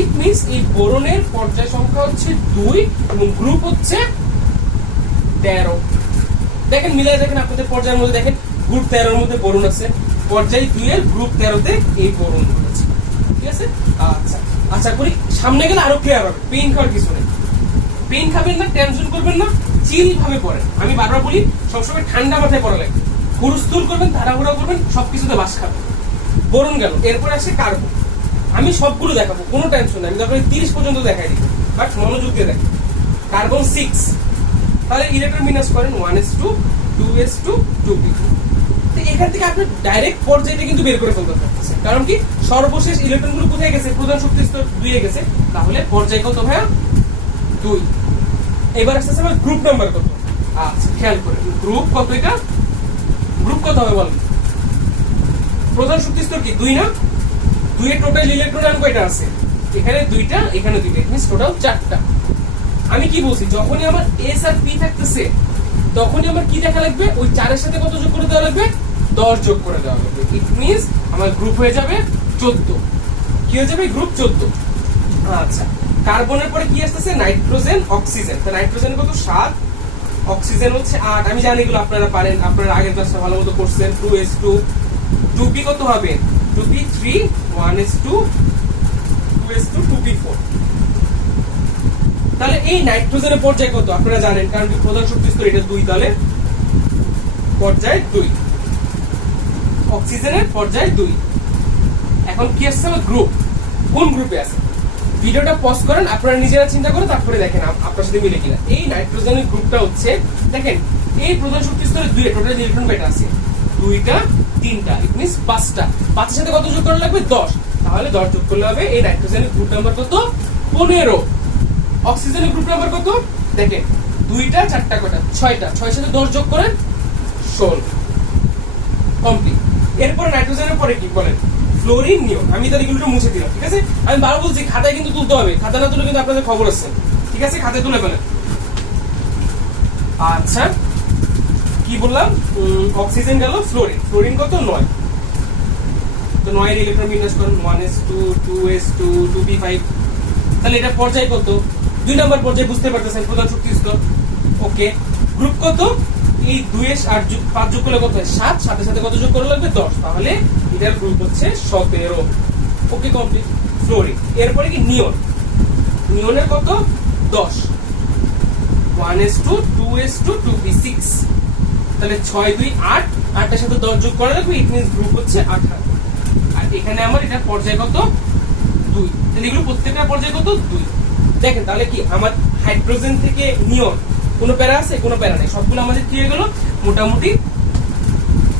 ইট মিন্স এই বোরনের পর্যায় সংখ্যা হচ্ছে 2 এবং গ্রুপ হচ্ছে 13। দেখেন মিলাই দেখেন আপনাদের পর্যায়ের মধ্যে, দেখেন গ্রুপ 13 এর মধ্যে বোরন আছে, পর্যায় 2 এর গ্রুপ 13 তে এই বোরন আছে। ঠিক আছে? আচ্ছা আশা করি সামনে গেলে আরো ক্লিয়ার হবে। পেইন খাওয়ার কিছু নেই, পেইন খাবেন না, টেনশন করবেন না, চিল ভাবে পড়েন। আমি বারবার বলি সবসময় ঠান্ডা মাথায় পড়া লাগবে। হুড়স্থুল করবেন, তাড়াহুড়া করবেন, সবকিছুতে বাস খাবেন। বোরন গেল, এরপরে আসে কার্বন। আমি সবগুলো দেখাবো, কোনো টেনশন নেই। আমি দরকার 30 পর্যন্ত দেখাই দিব, বাট মনোযোগ দিয়ে দেখেন। কার্বন 6। তাহলে ইলেকট্রন বিন্যাস করেন 1s2 2s2 2p2। তো এখান থেকে আপনি ডাইরেক্ট পর্যায়টা কিন্তু বের করে ফেলতে পারতেছেন। কারণ কি সর্বশেষ ইলেকট্রনগুলো কোথায় গেছে? প্রধান শক্তি স্তর 2 এ গেছে। তাহলে পর্যায় কত ভাইয়া? 2। এবার আসতেছে আমার গ্রুপ নাম্বার কত? আচ্ছা খেয়াল করেন গ্রুপ কত? এটা গ্রুপ কত হবে বলেন? প্রধান শক্তি স্তর কি 2 না? 2 এর টোটাল ইলেকট্রন কয়টা আছে? এখানে 2টা, এখানে 2টা, মিন্স টোটাল 4টা। আমি কি বলছি? যখনই আমার এস আর পি থাকতেছে তখনই আমার কি দেখা লাগবে? ওই 4 এর সাথে কত যোগ করে দেওয়া লাগবে? 10 যোগ করে দেওয়া হবে। ইট মিন্স আমার গ্রুপ হয়ে যাবে 14। কি হয়ে যাবে? গ্রুপ 14। আচ্ছা, কার্বনের পরে কি আসতেছে? Nitrogen, oxygen. তো নাইট্রোজেন কত? 7, অক্সিজেন হচ্ছে 8। আমি জানি এগুলো আপনারা পারেন, আপনারা আগের ক্লাসটা ভালো মতো করছেন। 2s2, 2p কত হবে? 2p3, 1s2, 2s2, 2p4। তাহলে এই নাইট্রোজেনের পর্যায় কত আপনারা জানেন, কারণ কি প্রধান শক্তি স্তর এটা 2, তাহলে পর্যায় 2। অক্সিজেনের পর্যায় 2। এখন কি আসছে? আমার গ্রুপ। কোন গ্রুপে আছে? ভিডিওটা পজ করেন, আপনারা নিজেরা চিন্তা করে তারপরে দেখেন আপনার সাথে মিলে কিনা। এই নাইট্রোজেনের গ্রুপটা হচ্ছে, দেখেন এই প্রধান শক্তি স্তরে 2 টোটাল ইলেকট্রন কয়টা আছে? 2টা, 3টা, ইট মিন্স 5টা। 5 এর সাথে কত যোগ করা লাগবে? 10। তাহলে 10 যোগ করলে হবে। এই নাইট্রোজেনের গ্রুপ নাম্বার কত? 15। অক্সিজেনের গ্রুপ নাম্বার কত? দেখেন 2টা, 4টা, কয়টা? 6টা। 6 এর সাথে 10 যোগ করেন, 16। কমপ্লিট। এরপরে নাইট্রোজেনের পরে কি বলেন? ফ্লোরিন, নিয়ন। আমি তার এগুলো মুছে দিলাম, ঠিক আছে? আমি বারবার বলছি খাতায় কিন্তু তুলতে হবে, খাতা না তুলে কিন্তু আপনাদের খবর আছে, ঠিক আছে? খাতায় তুলে ফেলেন। আচ্ছা, কি বললাম? অক্সিজেন গেল, ফ্লোরিন। ফ্লোরিন কত? 9। তো 9 এর ইলেকট্রন বিন্যাস করুন, 1s2, 2s2, 2p5। তাহলে এটা পর্যায় কত? 2 নাম্বার পর্যায়ে, বুঝতে পারতেছেন, প্রধান শক্তি স্তর। ওকে, গ্রুপ কত? এই 2s 8 5 যোগ করলে কত হয়? 7। 7 এর সাথে কত যোগ করা লাগবে? 10। তাহলে এটার গ্রুপ হচ্ছে 17। ওকে, কমপ্লিট। ফ্লোরিন। এরপরে কি? নিয়ন। নিয়নের কত? 10। 1s2, 2s2, 2p6। তাহলে 6 2 8, 8 এর সাথে 10 যোগ করা লাগবে, ইট মিন্স গ্রুপ হচ্ছে 18। আর এখানে আমার এটা পর্যায় কত? 2। তাহলে এগুলো প্রত্যেকটা পর্যায় কত? 2। দেখেন তাহলে কি আমার হাইড্রোজেন থেকে নিয়ন কোনো প্যারা আছে? কোনো প্যারা নেই, সবগুলো আমাদের কি হয়ে গেল? মোটামুটি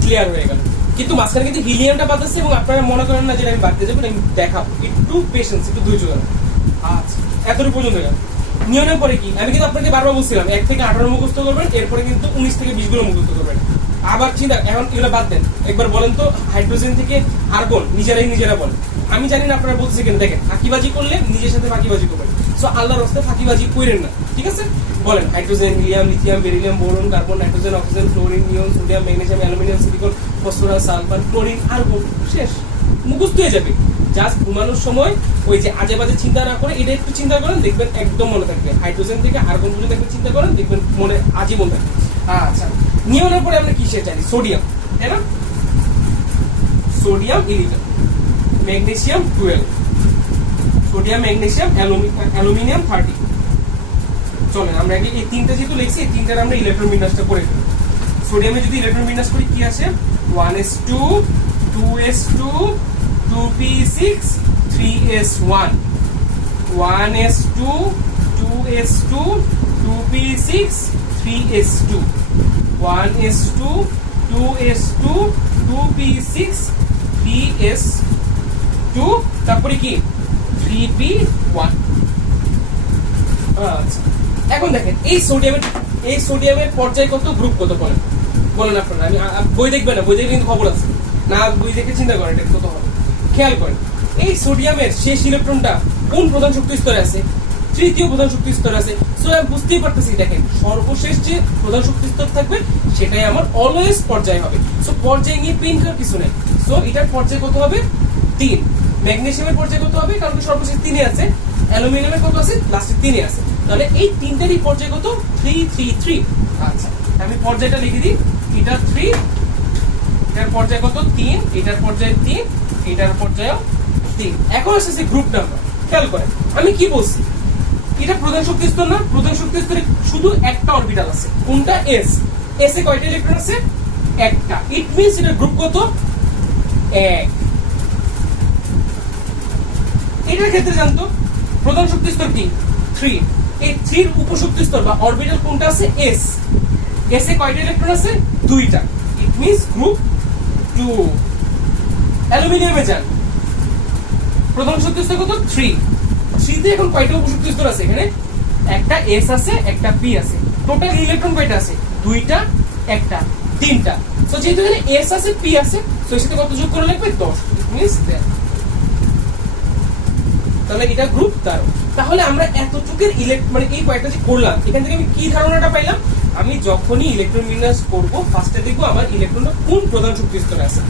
ক্লিয়ার হয়ে গেল। কিন্তু মাঝখানে কিন্তু হিলিয়ামটা বাদ আছে, এবং আপনারা মনে করেন না যে আমি বাদ দিয়ে যাবো, আমি দেখাবো। একটু পেশেন্স, একটু ধৈর্য ধরেন। আচ্ছা, এতটুকু পর্যন্ত গেল। নিয়নের পরে কি? আমি কিন্তু আপনাকে বারবার বলছিলাম 1 থেকে 18 মুখস্থ করবেন, এরপরে কিন্তু 19 থেকে 20 গুলো মুখস্থ করবেন। আবার চিন্তা, এখন এগুলো বাদ দেন। একবার বলেন তো, হাইড্রোজেন থেকে আর্গন নিজেরা বলেন। আমি জানি না আপনারা বলতেছে কেন। দেখেন, ফাঁকিবাজি করলে নিজের সাথে ফাঁকিবাজি করবেন। সো আল্লাহর রাস্তায় ফাঁকিবাজি করেন না, ঠিক আছে? বলেন hydrogen, helium, lithium, beryllium, boron, carbon, nitrogen, oxygen, fluorine, neon, sodium, magnesium, aluminium, silicon, phosphorus, sulphur, chlorine, argon. শেষ, মুখস্থ হয়ে যাবে। জাস্ট ঘুমানোর সময় ওই যে আজে বাজে চিন্তা না করে এটা একটু চিন্তা করেন, দেখবেন একদম মনে থাকবে। হাইড্রোজেন থেকে আর্গন পর্যন্ত একটু চিন্তা করেন, দেখবেন মনে আজীবন থাকবে। আচ্ছা, নিয়নের পরে আমরা কিসে জানি? সোডিয়াম, তাই না? Sodium 11, magnesium 12, sodium, magnesium, aluminium 30। চলেন আমরা আগে এই তিনটা যেহেতু লিখছি, এই তিনটার আমরা ইলেকট্রন বিন্যাসটা করে ফেলি। সোডিয়ামে যদি ইলেকট্রন বিন্যাস করি কি আসে? 1s2, 2s2, 2p6, 3s1, 1s2, 2s2, 2p6, 3s2, 1s2, 2s2, 2p6, 3s2, তারপরে কি? 3p1। আচ্ছা, এখন দেখেন এই সোডিয়ামের পর্যায় কত? গ্রুপ কত? বলেন আপনারা। আমি বই দেখবেন না, বই দেখে কিন্তু খবর আছে না, বই দেখে চিন্তা করেন এটা কত হবে। খেয়াল করেন, এই সোডিয়ামের শেষ ইলেকট্রনটা কোন প্রধান শক্তি স্তরে আছে? 3য় প্রধান শক্তি স্তরে আছে। সো আমি বুঝতেই পারতেছি, দেখেন সর্বশেষ যে প্রধান শক্তি স্তর থাকবে সেটাই আমার অলওয়েজ পর্যায় হবে। সো পর্যায় নিয়ে পেইন করার কিছু নেই। সো এটার পর্যায় কত হবে? 3। ম্যাগনেসিয়ামের পর্যায় কত হবে? কারণ সর্বশেষ 3 আছে। অ্যালুমিনিয়ামের কত আছে? লাস্টে 3 আছে। তাহলে এই তিনটারই পর্যায় কত? 3 3 3। আচ্ছা, আমি পর্যায়টা লিখে দিই। এটা 3, এটার পর্যায় কত? 3, এটার পর্যায় 3, এটার পর্যায় 3। এখন আসছে গ্রুপ নাম্বার। খেয়াল করেন, আমি কি বলছি? এটা প্রধান শক্তি স্তর না? প্রধান শক্তি স্তরে শুধু একটা অরবিটাল আছে। কোনটা? এস। এস এ কয়টা ইলেকট্রন আছে? একটা। ইট মিন্স এটার গ্রুপ কত? 1। এটার ক্ষেত্রে জানতো প্রধান শক্তি স্তর কি? 3। এই 3 এর উপশক্তি স্তর বা অরবিটাল কোনটা আছে? এস। এস এ কয়টা ইলেকট্রন আছে? 2টা। It means group 2। অ্যালুমিনিয়ামে যান, প্রধান শক্তি স্তর কত? 3। 3 তে এখন কয়টা উপশক্তি স্তর আছে? এখানে একটা এস আছে, একটা পি আছে। টোটাল ইলেকট্রন কয়টা আছে? 2টা, একটা, 3টা। সো যেহেতু এখানে এস আছে, পি আছে, সো এর সাথে কত যোগ করা লাগবে? 10। It means that. তাহলে এটা গ্রুপ 13। তাহলে আমরা এতটুকুর মানে এই কয়েকটা যে করলাম, এখান থেকে আমি কি ধারণাটা পাইলাম? আমি যখনই ইলেকট্রন বিন্যাস করব ফার্স্টে দেখবো আমার ইলেকট্রনটা কোন প্রধান শক্তি স্তরে আছে।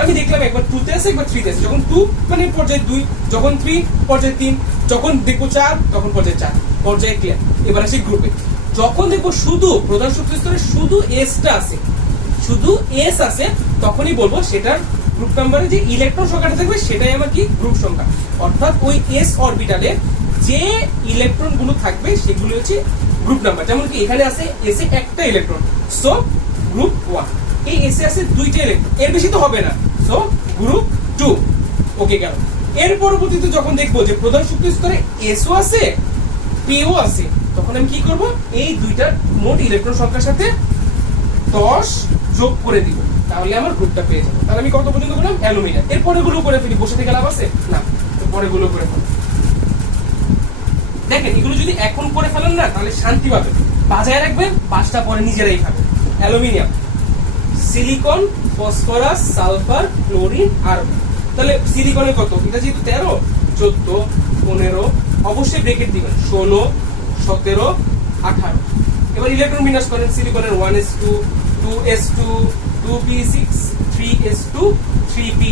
আমি দেখলাম একবার 2 তে আছে একবার 3 তে আছে। যখন 2 মানে পর্যায়ে 2, যখন 3 পর্যায়ে 3, যখন দেখবো 4 তখন পর্যায়ে 4, পর্যায়ে ক্লিয়ার। এবার আসি গ্রুপে। যখন দেখবো শুধু প্রধান শক্তি স্তরে শুধু এসটা আছে, শুধু এস আছে, তখনই বলবো সেটার গ্রুপ নাম্বারে যে ইলেকট্রন সংখ্যাটা থাকবে সেটাই আমার কি গ্রুপ সংখ্যা। অর্থাৎ ওই এস অরবিটালে যে ইলেকট্রন গুলো থাকবে সেগুলো হচ্ছে গ্রুপ নাম্বার। যেমন কি এখানে আছে এসে একটা ইলেকট্রন, সো গ্রুপ 1। এই এসে আছে 2টা ইলেকট্রন, এর বেশি তো হবে না, সো গ্রুপ 2। ওকে গেল। এর পরবর্তীতে যখন দেখবো যে প্রধান শক্তি স্তরে এসও আছে পিও আছে, তখন আমি কি করব, এই দুইটার মোট ইলেকট্রন সংখ্যার সাথে 10 যোগ করে দিব, তাহলে আমার গ্রুপটা পেয়ে যাবো। তাহলে আমি কত পর্যন্ত করলাম, অ্যালুমিনিয়াম। এর পরে গুলো করে ফেলি, বসে থেকে লাভ আছে না, তো পরে গুলো করে ফেলি। দেখেন এগুলো যদি এখন করে ফেলেন না তাহলে শান্তি পাবেন, বাজায় রাখবেন, 5টা পরে নিজেরাই খাবেন। Aluminium, silicon, phosphorus, sulphur, chlorine, argon. তাহলে সিলিকনের কত, এটা যেহেতু 13, 14, 15, অবশ্যই ব্রেকেট দিবেন, 16, 17, 18। এবার ইলেকট্রন বিন্যাস করেন। সিলিকনের 1s2, 2s2, 2p6, 3s2, 3p।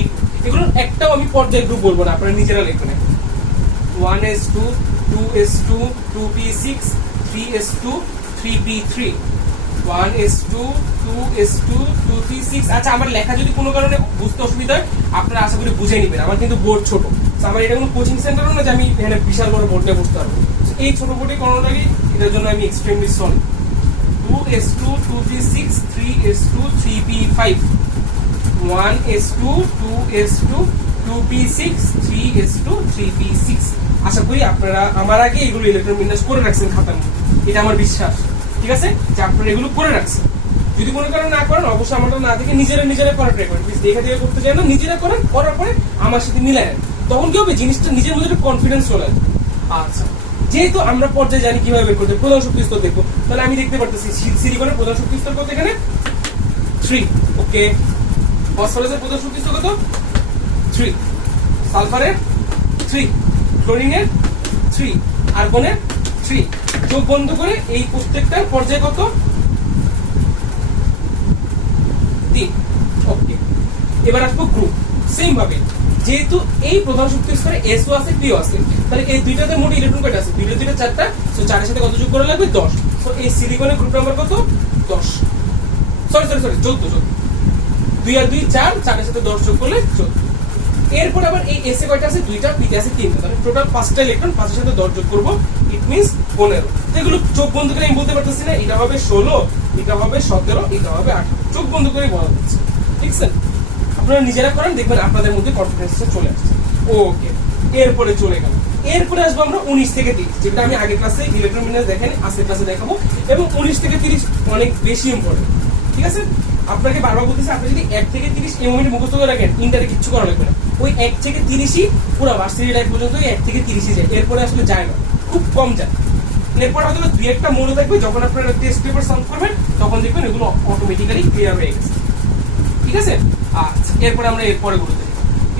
এগুলো একটাও আমি পর্যায় গ্রুপ বলবো না, আপনারা নিজেরা লিখবেন। 1s2, 2s2, 2p6, 3s2, 3p3, 1s2, 2s2, 2p6। আচ্ছা, আমার লেখা যদি কোনো কারণে বুঝতে অসুবিধা হয় আপনারা আশা করি বুঝে নেবেন, আমার কিন্তু বোর্ড ছোট, আমার এটা কোনো কোচিং সেন্টারও না যে আমি এখানে বিশাল বড় বোর্ড নিয়ে বসতে পারবো। এই ছোট বোর্ডে কোনো লাগে, এটার জন্য আমি extremely sorry. 2s2, 2p6, 3s2, 3p5, 1s2, 2s2, 2p6, 3s2, 3p6। আশা করি আপনারা আমার আগে এগুলো ইলেকট্রন বিন্যাস করে রাখছেন খাতার মধ্যে, এটা আমার বিশ্বাস। ঠিক আছে, যে আপনারা এগুলো করে রাখছেন। যদি কোনো কারণে না করেন অবশ্যই আমারটা না দেখে নিজেরা করার ট্রাই করেন। প্লিজ দেখে দেখে করতে চাই না, নিজেরা করেন, করার পরে আমার সাথে মিলাই নেন, তখন কি হবে, জিনিসটা নিজের মধ্যে একটা কনফিডেন্স চলে আসবে। আচ্ছা, যেহেতু আমরা পর্যায়ে জানি কিভাবে বের করতে, প্রধান শক্তি স্তর দেখবো, তাহলে আমি দেখতে পারতেছি সিলিকনের প্রধান শক্তি স্তর কত, এখানে 3। ওকে, ফসফরাসের প্রধান শক্তি স্তর কত, 3, সালফারের 3, ক্লোরিনের 3, আর্গনের 3। যোগ বন্ধ করে এই প্রত্যেকটার পর্যায়ে কত, 3। ওকে, এবার আসবো গ্রুপ। সেম ভাবে যেহেতু এই প্রধান শক্তি স্তরে এসও আছে পিও আছে, তাহলে এই দুইটাতে মোট ইলেকট্রন কয়টা আছে, দুইটা 4টা, সো 4 এর সাথে কত যোগ করা লাগবে, 10। সো এই সিলিকনের গ্রুপ নাম্বার কত, 10, সরি 14। 2 আর 2 4, 4 এর সাথে 10 যোগ করলে 14। এরপর আবার এই এসে কয়টা আছে, 2টা, পিতে আছে 3টা, তাহলে টোটাল 5টা ইলেকট্রন, 5 এর সাথে 10 যোগ করব, ইট মিন্স 15। এগুলো চোখ বন্ধ করে আমি বলতে পারতেছি না, এটা হবে 16, এটা হবে 17, এটা হবে 18, চোখ বন্ধ করে বলা হচ্ছে। ঠিক আছে, আপনারা নিজেরা করেন, দেখবেন আপনাদের মধ্যে কনফিডেন্সটা চলে আসছে। ওকে, এরপরে চলে গেল। এরপরে আসবো আমরা 19 থেকে 30, যেটা আমি আগের ক্লাসে ইলেকট্রন বিন্যাস দেখেন, আজকের ক্লাসে দেখাবো। এবং 19 থেকে 30 অনেক বেশি ইম্পর্টেন্ট। ঠিক আছে, আপনাকে বারবার বলতেছি, আপনি যদি 1 থেকে 30 এই মোমেন্টে মুখস্থ করে রাখেন, ইন্টারে কিচ্ছু করা লাগবে না। ওই 1 থেকে 30ই পুরো ভার্সিটি লাইফ পর্যন্ত 1 থেকে 30ই যায়, এরপরে আসলে যায় না, খুব কম যায়। এরপর হয়তো 2-1টা মনে থাকবে, যখন আপনারা টেস্ট পেপার সলভ করবেন তখন দেখবেন এগুলো অটোমেটিক্যালি ক্লিয়ার হয়ে গেছে। ঠিক আছে, আচ্ছা, এরপরে আমরা এরপরে গুলো দেখি।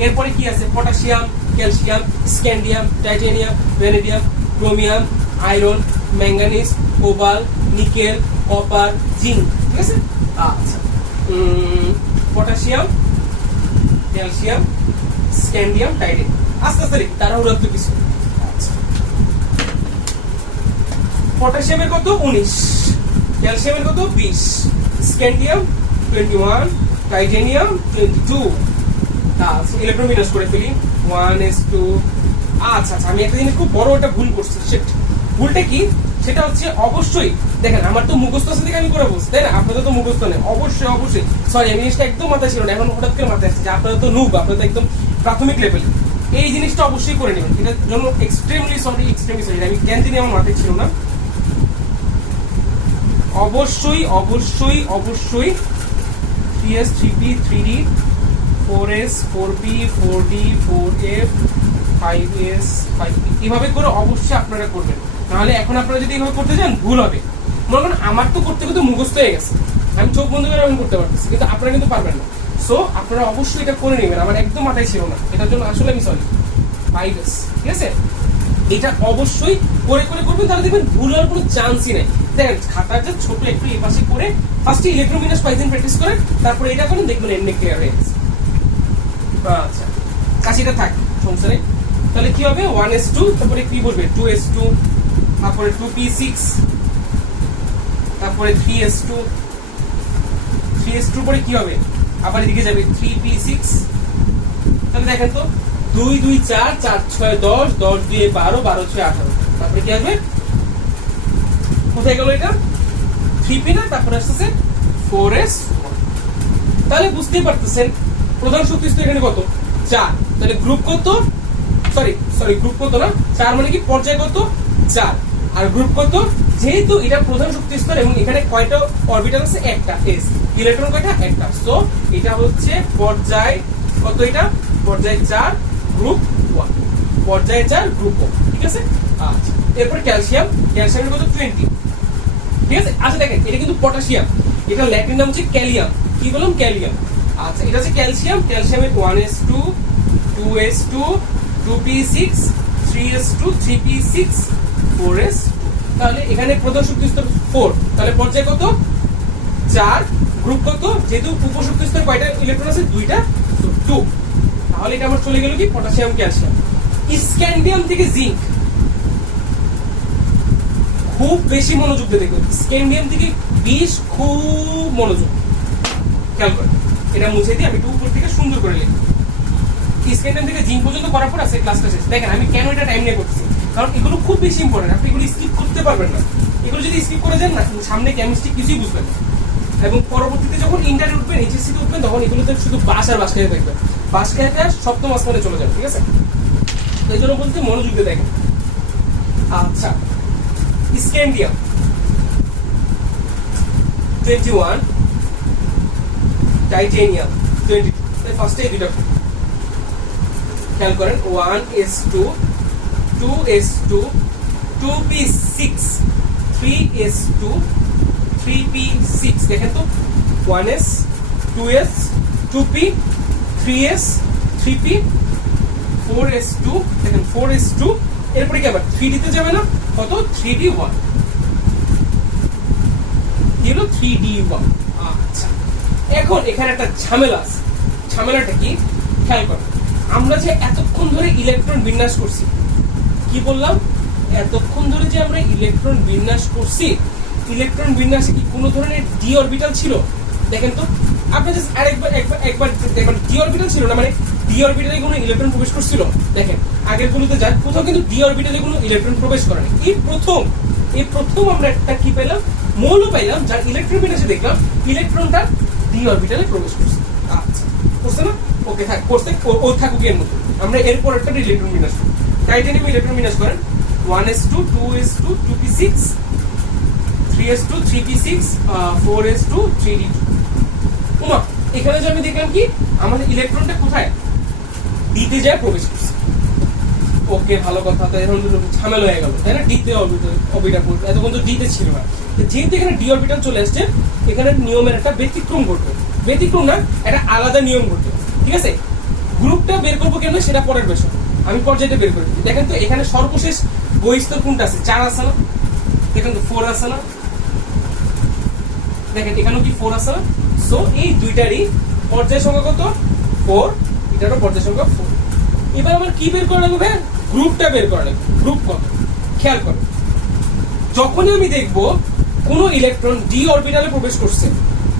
এরপরে কি আছে, potassium, calcium, scandium, titanium, vanadium, chromium, iron, manganese, cobalt, nickel, copper, zinc. ঠিক আছে, আচ্ছা, পটাশিয়াম, ক্যালসিয়াম, স্ক্যান্ডিয়াম, টাইটানিয়াম। আস্তে আস্তে লিখি, তাড়াহুড়ো তো কিছু। আচ্ছা, পটাশিয়ামের কত, 19, ক্যালসিয়ামের কত, 20, স্ক্যান্ডিয়াম 21, টাইটানিয়াম 22। আচ্ছা, ইলেকট্রন বিন্যাস করে ফেলি, 1s2। আচ্ছা, আমি একটা জিনিস খুব বড় একটা ভুল করছি। ভুলটা কি, সেটা হচ্ছে অবশ্যই দেখেন, আমার তো মুখস্থ আছে দেখে আমি করে বলছি, তাই না? আপনাদের তো মুখস্থ নেই, অবশ্যই সরি, আমি জিনিসটা একদম মাথায় ছিল না, এখন হঠাৎ করে মাথায় আসছে যে আপনারা তো নুব, আপনারা তো একদম প্রাথমিক লেভেল। এই জিনিসটা অবশ্যই করে নেবেন, এটার জন্য এক্সট্রিমলি সরি। আমি জ্ঞান জানি আমার মাথায় ছিল না। অবশ্যই 3s, 3p, 3d, 4s, 4p, 4d, 4f, 5s, 5p, এভাবে করে অবশ্যই আপনারা করবেন। নাহলে এখন আপনারা যদি এভাবে করতে যান ভুল হবে। মনে করেন আমার তো করতে করতে মুখস্থ হয়ে গেছে, আমি চোখ বন্ধ করে আমি করতে পারতেছি, কিন্তু আপনারা কিন্তু পারবেন না। সো আপনারা অবশ্যই এটা করে নেবেন, আমার একদম মাথায় ছিল না, এটার জন্য আসলে আমি সরি। 5s, ঠিক আছে, এটা অবশ্যই করে করবেন, তাহলে দেখবেন ভুল হওয়ার কোনো চান্সই নেই। দেখেন খাতার যে ছোট একটু এই পাশে করে ফার্স্টে ইলেকট্রোমিনাস পাইথন প্র্যাকটিস করেন, তারপর এটা করেন, দেখবেন এমনি ক্লিয়ার হয়ে গেছে। আচ্ছা কাশিটা থাক, সমস্যা নেই। তাহলে কি হবে 1s2, তারপরে কি বলবে 2s2, তারপরে 2p6, তারপরে 3s2, 3s2 পরে কি হবে আবার এদিকে যাবে 3p6। তাহলে দেখেন তো 2 2 4 4 6 10, 10 2 12, 12 6 18, তারপরে কি আসবে, কোথায় গেল এটা 3p না, তারপরে আসছে 4s। তাহলে বুঝতেই পারতেছেন প্রধান শক্তি স্তর এখানে কত 4, তাহলে গ্রুপ কত, সরি গ্রুপ কত না 4 মানে কি পর্যায় কত 4, আর গ্রুপ কত, যেহেতু এটা প্রধান শক্তি স্তর এবং এখানে কয়টা অরবিটাল আছে একটা, s ইলেকট্রন কয়টা একটা, সো এটা হচ্ছে পর্যায় কত, এটা পর্যায় 4 গ্রুপ 1, পর্যায় 4 গ্রুপ 1, ঠিক আছে। আচ্ছা এরপর ক্যালসিয়ামের কত 20, ঠিক আছে। আচ্ছা দেখেন এটা কিন্তু পটাশিয়াম, এটা ল্যাটিন নাম হচ্ছে ক্যালিয়াম, কি বললাম ক্যালিয়াম। আচ্ছা এটা হচ্ছে ক্যালসিয়ামের 1s2, 2s2, 2p6, 3s2, 3p6, 4s। তাহলে এখানে প্রধান শক্তি স্তর 4, তাহলে পর্যায় কত 4, গ্রুপ কত, যেহেতু উপশক্তি স্তর কয়টা ইলেকট্রন আছে 2টা, সো 2। তাহলে এটা আমার চলে গেল কি পটাশিয়াম ক্যালসিয়াম। স্ক্যান্ডিয়াম থেকে জিঙ্ক, খুব বেশি মনোযোগ দিয়ে দেখবেন, স্ক্যান্ডিয়াম থেকে 20 খুব মনোযোগ খেয়াল করেন। এটা মুছে দিয়ে আমি একটু উপর থেকে সুন্দর করে লিখি। স্ক্যান্ডিয়াম থেকে জিঙ্ক পর্যন্ত করার পর আছে ক্লাসটা শেষ। দেখেন আমি কেন এটা টাইম নিয়ে করছি, কারণ এগুলো খুব বেশি ইম্পর্টেন্ট, আপনি এগুলো স্কিপ করতে পারবেন না। এগুলো যদি স্কিপ করে যান না, সামনে কেমিস্ট্রি কিছুই বুঝবেন না, এবং পরবর্তীতে যখন ইন্টারে উঠবেন, এইচএসসি তে উঠবেন, তখন এগুলোতে শুধু বাস আর বাস খেয়ে দেখবেন, বাস খেয়ে সপ্তম আসমানে চলে যাবে, ঠিক আছে। তো এই জন্য বলতে মনোযোগ দিয়ে দেখেন। আচ্ছা স্ক্যান্ডিয়াম 21, টাইটেনিয়াম 22, তাই ফার্স্টে এই দুটো খেয়াল করেন 1s2, 2s2, 2p6, 3s2, 3p6, দেখেন তো 1s, 2s, 2p, 3s, 3p, 4s2, দেখেন 4s2, এরপরে কি আবার 3d তে যাবে না, কত 3d1, কি হলো 3d1। আচ্ছা এখন এখানে একটা ঝামেলা আছে, ঝামেলাটা কি খেয়াল করো, আমরা যে এতক্ষণ ধরে ইলেকট্রন বিন্যাস করছি, কি বললাম এতক্ষণ ধরে যে আমরা ইলেকট্রন বিন্যাস করছি, ইলেকট্রন বিন্যাসে কি কোনো ধরনের ডি অরবিটাল ছিল, দেখেন তো আপনি জাস্ট আরেকবার একবার দেখবেন ডি অরবিটাল ছিল না, মানে ডি অরবিটালে কোনো ইলেকট্রন প্রবেশ করছিল, দেখেন আগের গুলোতে যান কোথাও কিন্তু ডি অরবিটালে কোনো ইলেকট্রন প্রবেশ করে না। এই প্রথম আমরা একটা কি পেলাম, মৌল পাইলাম যার ইলেকট্রন বিন্যাসে দেখলাম ইলেকট্রনটা ডি অরবিটালে প্রবেশ করছে। আচ্ছা করছে না, ওকে থাক করছে, ও থাকুক এর মতো। আমরা এরপর একটা ইলেকট্রন বিন্যাস করি, টাইটানিয়াম ইলেকট্রন বিন্যাস করেন 1s2, 2s2, 2p6, 3s2, 3p6, 4s2, 3d2। Uma এখানে যে আমি দেখলাম কি আমাদের ইলেকট্রনটা কোথায় ডিতে যায় প্রবেশ করছে, ওকে ভালো কথা। তাই এখন ঝামেলা হয়ে গেল, তাই না, ডিতে অরবিটাল পড়বে, এতক্ষণ তো ডিতে ছিল না। যেহেতু এখানে ডি অরবিটাল চলে আসছে, এখানে নিয়মের একটা ব্যতিক্রম ঘটবে, ব্যতিক্রম না একটা আলাদা নিয়ম ঘটবে, ঠিক আছে। গ্রুপটা বের করবো কেন সেটা পরের বিষয়, আমি পর্যায়টা বের করে দিই। দেখেন তো এখানে সর্বশেষ বহিস্তর কোনটা আছে, 4 আছে না, দেখেন তো 4 আছে না, দেখেন এখানেও কি 4 আছে না, সো এই দুইটারই পর্যায় সংখ্যা কত 4, এটারও পর্যায় সংখ্যা 4। এবার আমার কি বের করা লাগবে, গ্রুপটা বের করা লাগবে, গ্রুপ কত খেয়াল করো। যখনই আমি দেখবো কোনো ইলেকট্রন ডি অরবিটালে প্রবেশ করছে,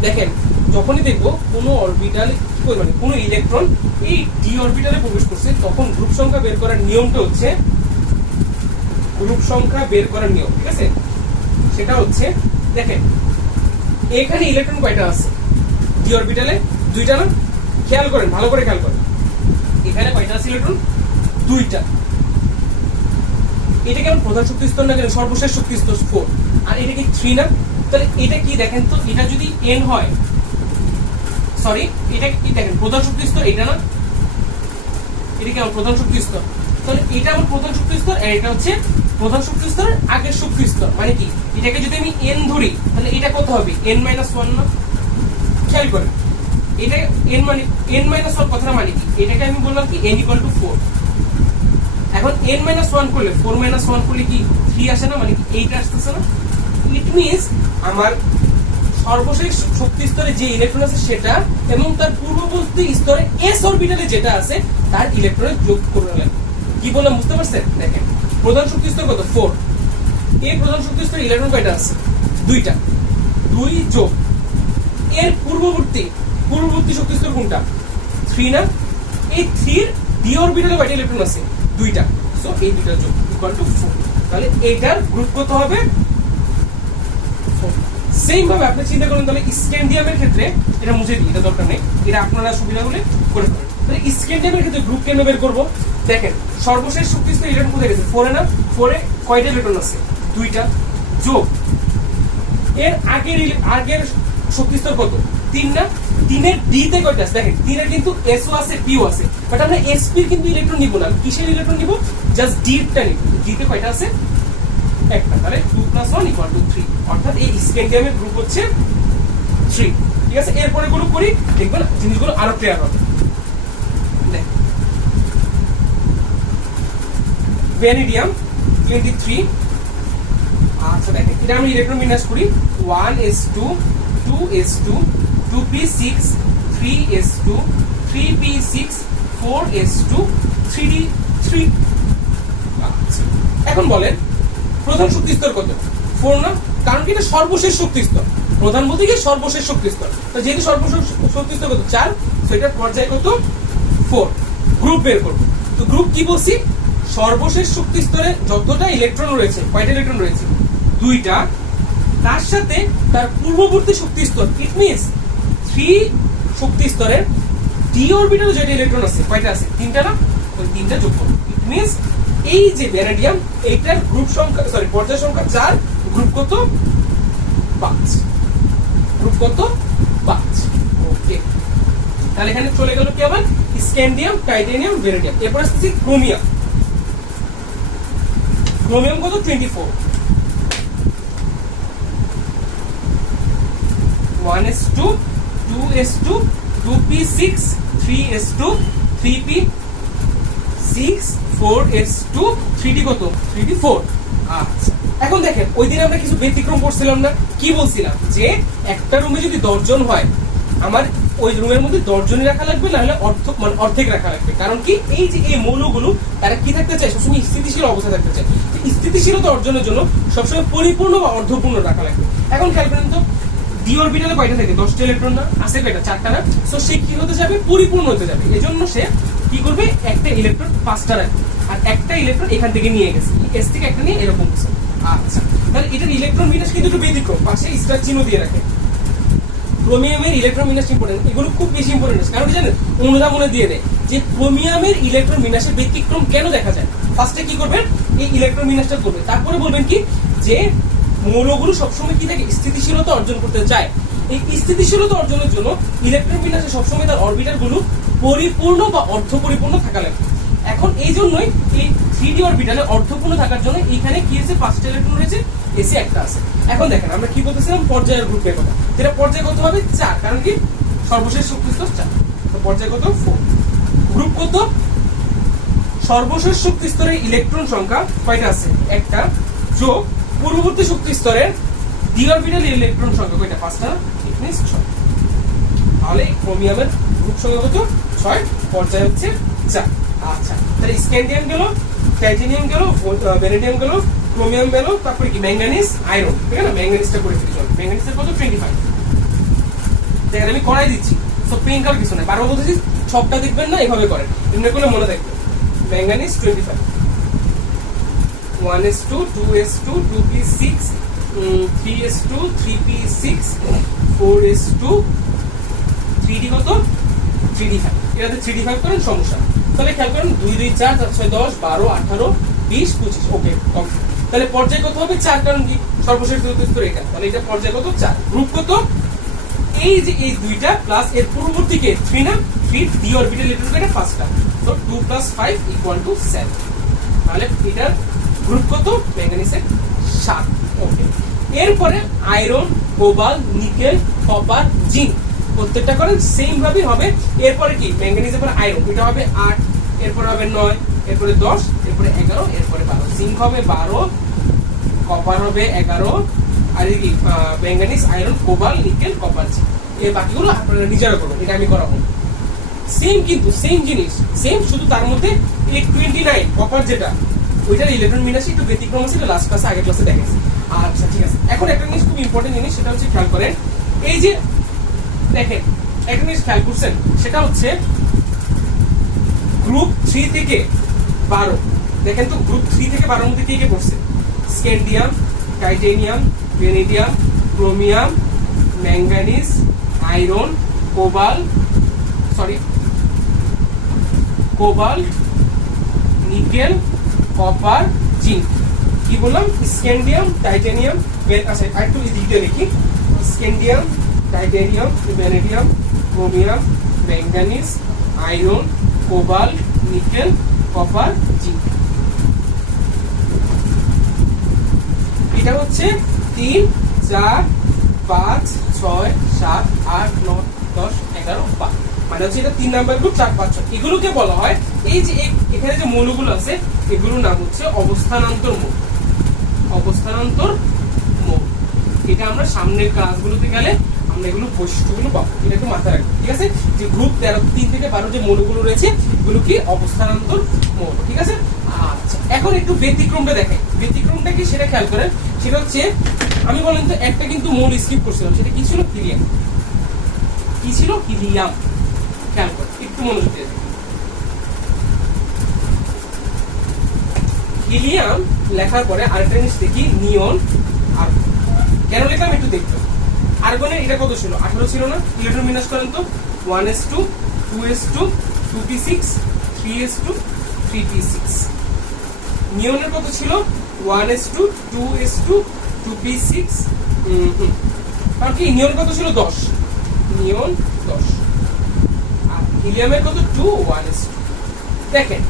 দেখেন যখনই দেখবো কোনো অরবিটালে মানে কোনো ইলেকট্রন এই ডি অরবিটালে প্রবেশ করছে, তখন গ্রুপ সংখ্যা বের করার নিয়মটা হচ্ছে, গ্রুপ সংখ্যা বের করার নিয়ম, ঠিক আছে, সেটা হচ্ছে দেখেন এখানে ইলেকট্রন কয়টা আছে ডি অরবিটালে, 2টা না, খেয়াল করেন ভালো করে খেয়াল করেন, এখানে কয়টা আছে ইলেকট্রন 2টা। এটা কেমন প্রধান শক্তি স্তর না, কেন সর্বশেষ শক্তি স্তর 4, আর এটা কি 3 না, তাহলে এটা কি দেখেন তো, এটা যদি n হয়, সরি এটা কি দেখেন প্রধান শক্তি স্তর, এটা না, এটা কেমন প্রধান শক্তি স্তর, তাহলে এটা আমার প্রধান শক্তি স্তর, আর এটা হচ্ছে প্রধান শক্তি স্তর আগের শক্তি স্তর, মানে কি এটাকে যদি আমি n ধরি তাহলে এটা কত হবে n-1 না, খেয়াল করেন এটা n-1 কথাটা মানে কি, এটাকে আমি বললাম কি n = 4, এখন n-1 করলে 4-1 করলে কি 3 আসে না, মানে কি 8 আসতেছে না, ইট মিনস আমার সর্বশেষ শক্তি স্তরে যে ইলেকট্রন আছে সেটা এবং তার পূর্ববর্তী স্তরে এস অরবিটালে যেটা আছে তার ইলেকট্রন যোগ করে নেবেন। কি বললাম বুঝতে পারছেন? দেখেন প্রধান শক্তি স্তর কত 4, এই প্রধান শক্তি স্তরে ইলেকট্রন কয়টা আছে? 2টা, 2 যোগ এর পূর্ববর্তী শক্তি স্তর কোনটা? 3 না? এই 3 এর ডি অরবিটালে কয়টা ইলেকট্রন আছে? 2টা। সো এই 2টা যোগ ইকুয়াল টু 4। তাহলে এইটার গ্রুপ কত হবে? 4। সেম ভাবে আপনি চিন্তা করেন তাহলে স্ক্যান্ডিয়ামের ক্ষেত্রে, এটা মুছে দিই, এটা দরকার নেই, এটা আপনারা সুবিধা হলে করে ফেলেন। তাহলে স্ক্যান্ডিয়ামের ক্ষেত্রে গ্রুপ কেন বের করব? দেখেন সর্বশেষ শক্তি স্তর ইলেকট্রন কোথায় গেছে? 4 এ না? 4 এ কয়টা ইলেকট্রন আছে? 2টা যোগ এর আগের শক্তি স্তর কত? 3 না? 3 এর ডি তে কয়টা আছে? দেখেন 3 এর কিন্তু এসও আছে পিও আছে, বাট আমরা এসপি এর কিন্তু ইলেকট্রন নিব না, কিসের ইলেকট্রন নিব? জাস্ট ডি টা নিব। ডি তে কয়টা আছে? একটা। তাহলে 2 + 1 = 3, অর্থাৎ এই স্ক্যান্ডিয়ামের গ্রুপ হচ্ছে 3। ঠিক আছে, এরপরে গুলো করি, দেখবেন জিনিসগুলো আরো ক্লিয়ার হবে। দেখেন ভ্যানিডিয়াম 23। আচ্ছা দেখেন এটা আমরা ইলেকট্রন বিন্যাস করি 1s2 2s2 2p6 3s2 3p6 4s2 3d3। আচ্ছা এখন বলেন প্রধান শক্তি স্তর কত? 4 না? কারণ কি এটা সর্বশেষ শক্তি স্তর, প্রধান বলতে কি সর্বশেষ শক্তি স্তর, তো যেহেতু সর্বশেষ শক্তি স্তর কত 4, সো এটার পর্যায় কত 4। গ্রুপ বের করব, তো গ্রুপ কি বলছি? সর্বশেষ শক্তি স্তরে যতটা ইলেকট্রন রয়েছে, কয়টা ইলেকট্রন রয়েছে? 2টা, তার সাথে তার পূর্ববর্তী শক্তি স্তর, ইট মিনস 3 শক্তি স্তরের ডি অরবিটালে যেটা ইলেকট্রন আছে কয়টা আছে? 3টা না? ওই 3টা যোগ করব। ইট মিনস এই যে ভ্যানাডিয়াম এইটার গ্রুপ সংখ্যা, সরি পর্যায় সংখ্যা 4, গ্রুপ কত? 5। গ্রুপ কত? 5। ওকে, তাহলে এখানে চলে গেল কি আবার? Scandium, titanium, vanadium. এরপর আসছে ক্রোমিয়াম। ক্রোমিয়াম কত? 24। 1s2 2s2 2p6 3s2 3p6 4s2 3d কত? 3d4। আচ্ছা এখন দেখেন ওই দিন আমরা কিছু ব্যতিক্রম করছিলাম না? কি বলছিলাম যে একটা রুমে যদি 10 জন হয়, আমার ওই রুমের মধ্যে 10 জনই রাখা লাগবে, না হলে অর্ধেক রাখা লাগবে। কারণ কি এই যে এই মৌলগুলো তারা কি থাকতে চায়? সবসময় স্থিতিশীল অবস্থায় থাকতে চায়। স্থিতিশীলতা অর্জনের জন্য সবসময় পরিপূর্ণ বা অর্ধপূর্ণ রাখা লাগবে। এখন খেয়াল করেন তো ডি অরবিটালে কয়টা থাকে? 10টা ইলেকট্রন না? আছে কয়টা? 4টা না? সো সে কি হতে যাবে? পরিপূর্ণ হতে যাবে। এজন্য সে কি করবে? একটা ইলেকট্রন 5টা রাখবে, আর একটা ইলেকট্রন এখান থেকে নিয়ে গেছে, এস থেকে একটা নিয়ে এরকম কিছু। আচ্ছা তাহলে এটার ইলেকট্রন বিন্যাস কিন্তু একটু ব্যতিক্রম, পাশে স্টার চিহ্ন দিয়ে রাখে। ক্রোমিয়ামের ইলেকট্রন বিন্যাস ইম্পর্টেন্ট, এগুলো খুব বেশি ইম্পর্টেন্ট, কারণ কি জানেন? অনুদা মনে দিয়ে দেয় যে ক্রোমিয়ামের ইলেকট্রন বিন্যাসের ব্যতিক্রম কেন দেখা যায়। ফার্স্টে কি করবেন? এই ইলেকট্রন বিন্যাসটা করবেন, তারপরে বলবেন কি যে মৌলগুলো সবসময় কি থাকে? স্থিতিশীলতা অর্জন করতে চায়। এই স্থিতিশীলতা অর্জনের জন্য ইলেকট্রন বিন্যাসে সবসময় তার অরবিটাল গুলো পরিপূর্ণ বা অর্ধপরিপূর্ণ থাকা লাগবে। এখন এই জন্যই এই 3d অরবিটালে অর্ধপূর্ণ থাকার জন্য এখানে কি আছে? 5টা ইলেকট্রন রয়েছে, এসি একটা আছে। এখন দেখেন আমরা কি বলতেছিলাম? পর্যায়ের গ্রুপের কথা, যেটা পর্যায় কত হবে? 4, কারণ কি সর্বশেষ শক্তি স্তর 4, তো পর্যায় কত? 4। গ্রুপ কত? সর্বশেষ শক্তি স্তরের ইলেকট্রন সংখ্যা কয়টা আছে? একটা, যোগ পূর্ববর্তী শক্তি স্তরের ডি অরবিটাল ইলেকট্রন সংখ্যা কয়টা? 5টা, ইট মিন্স 6। তাহলে ক্রোমিয়ামের গ্রুপ সংখ্যা কত? 6, পর্যায় হচ্ছে 4। আচ্ছা তাহলে স্ক্যান্ডিয়াম গেল, টাইটানিয়াম গেল, ভ্যানাডিয়াম গেল, ক্রোমিয়াম গেল, তারপরে কি? Manganese, iron. ঠিক আছে না? ম্যাঙ্গানিজটা করে ফেলি। চল ম্যাঙ্গানিজের কত? 25। দেখেন আমি করাই দিচ্ছি, সব পেইন্ট আর কিছু নাই, বারবার বলতেছি সবটা দেখবেন না, এভাবে করেন, এমনি করলে মনে থাকবে। Manganese 25, 1s2 2s2 2p6 3s2 3p6 4s2 3d কত? 3d5। এটাতে 3d5 করেন, সমস্যা। তাহলে খেয়াল করেন 2 2 4 4 6 10 12 18 20 25। ওকে কমপ্লিট। তাহলে পর্যায় কত হবে? 4, কারণ কি সর্বশেষ স্তর এটা। তাহলে এটা পর্যায় কত? 4। গ্রুপ কত? এই যে এই 2টা প্লাস এর পূর্ববর্তীকে 3 না? 3 ডি অরবিটাল ইলেকট্রন এটা 5টা, সো 2 + 5 = 7। তাহলে এটার গ্রুপ কত? ম্যাঙ্গানিজের 7। ওকে, এরপরে iron, cobalt, nickel, copper, zinc প্রত্যেকটা করেন সেম ভাবে হবে। এরপরে কি? ম্যাঙ্গানিজের পরে আয়রন, এটা হবে 8, এরপরে হবে 9, এরপরে 10, এরপরে 11, এরপরে 12। জিঙ্ক হবে 12, কপার হবে 11, আর এই manganese, iron, cobalt, nickel, copper, zinc. এই বাকিগুলো আপনারা নিজেরা করবেন, এটা আমি করাবো। সেম কিন্তু সেম জিনিস, সেম, শুধু তার মধ্যে 829 কপার যেটা ওইটার ইলেকট্রন বিন্যাসে একটু ব্যতিক্রম আছে, এটা লাস্ট ক্লাসে আগের ক্লাসে দেখেছি। আচ্ছা ঠিক আছে, এখন একটা জিনিস খুব ইম্পর্টেন্ট জিনিস, সেটা হচ্ছে খেয়াল করেন, এই যে দেখেন একটা জিনিস খেয়াল করছেন, সেটা হচ্ছে গ্রুপ 3 থেকে 12, দেখেন তো গ্রুপ 3 থেকে 12 মধ্যে কে কে পড়ছে? Scandium, titanium, vanadium, chromium, manganese, iron, cobalt, nickel, copper, zinc. কি বললাম? স্ক্যান্ডিয়াম, টাইটেনিয়াম, আচ্ছা একটু এদিকে লিখি, scandium, titanium, vanadium, chromium, manganese, iron, cobalt, nickel, copper, zinc. এটা হচ্ছে 3, 4, 5, 6, 7, 8, 9, 10, 11, 12, মানে হচ্ছে এটা 3 নাম্বার গ্রুপ, 4, 5, 6। এগুলোকে বলা হয়, এই যে এখানে যে মৌলগুলো আছে এগুলোর নাম হচ্ছে অবস্থানান্তর মৌল। অবস্থানান্তর মৌল, এটা আমরা সামনের ক্লাসগুলোতে গেলে আমরা এগুলো বৈশিষ্ট্যগুলো পাবো, এটা একটু মাথায় রাখবো, ঠিক আছে? যে গ্রুপ 13, 3 থেকে 12 যে মৌলগুলো রয়েছে এগুলো কি অবস্থানান্তর মৌল, ঠিক আছে? আচ্ছা, এখন একটু ব্যতিক্রমটা দেখাই। ব্যতিক্রমটা কি সেটা খেয়াল করেন, সেটা হচ্ছে আমি বলেন তো একটা কিন্তু মৌল স্কিপ করছিলাম, সেটা কি ছিল? হিলিয়াম। কি ছিল? হিলিয়াম। খেয়াল করেন, একটু মনোযোগ দিয়ে দেখুন। হিলিয়াম লেখার পরে আরেকটা জিনিস দেখি, নিয়ন। আর কেন লিখলাম একটু দেখতে। আর্গনের এটা কত ছিল? 18 ছিল না? ইলেকট্রন বিন্যাস করেন তো, 1s2, 2s2, 2p6, 3s2, 3p6। নিয়নের কত ছিল? 1s2, 2s2, 2p6, কারণ কি নিয়ন কত ছিল? 10, নিয়ন 10। আর হিলিয়ামের কত? 2, 1s2। দেখেন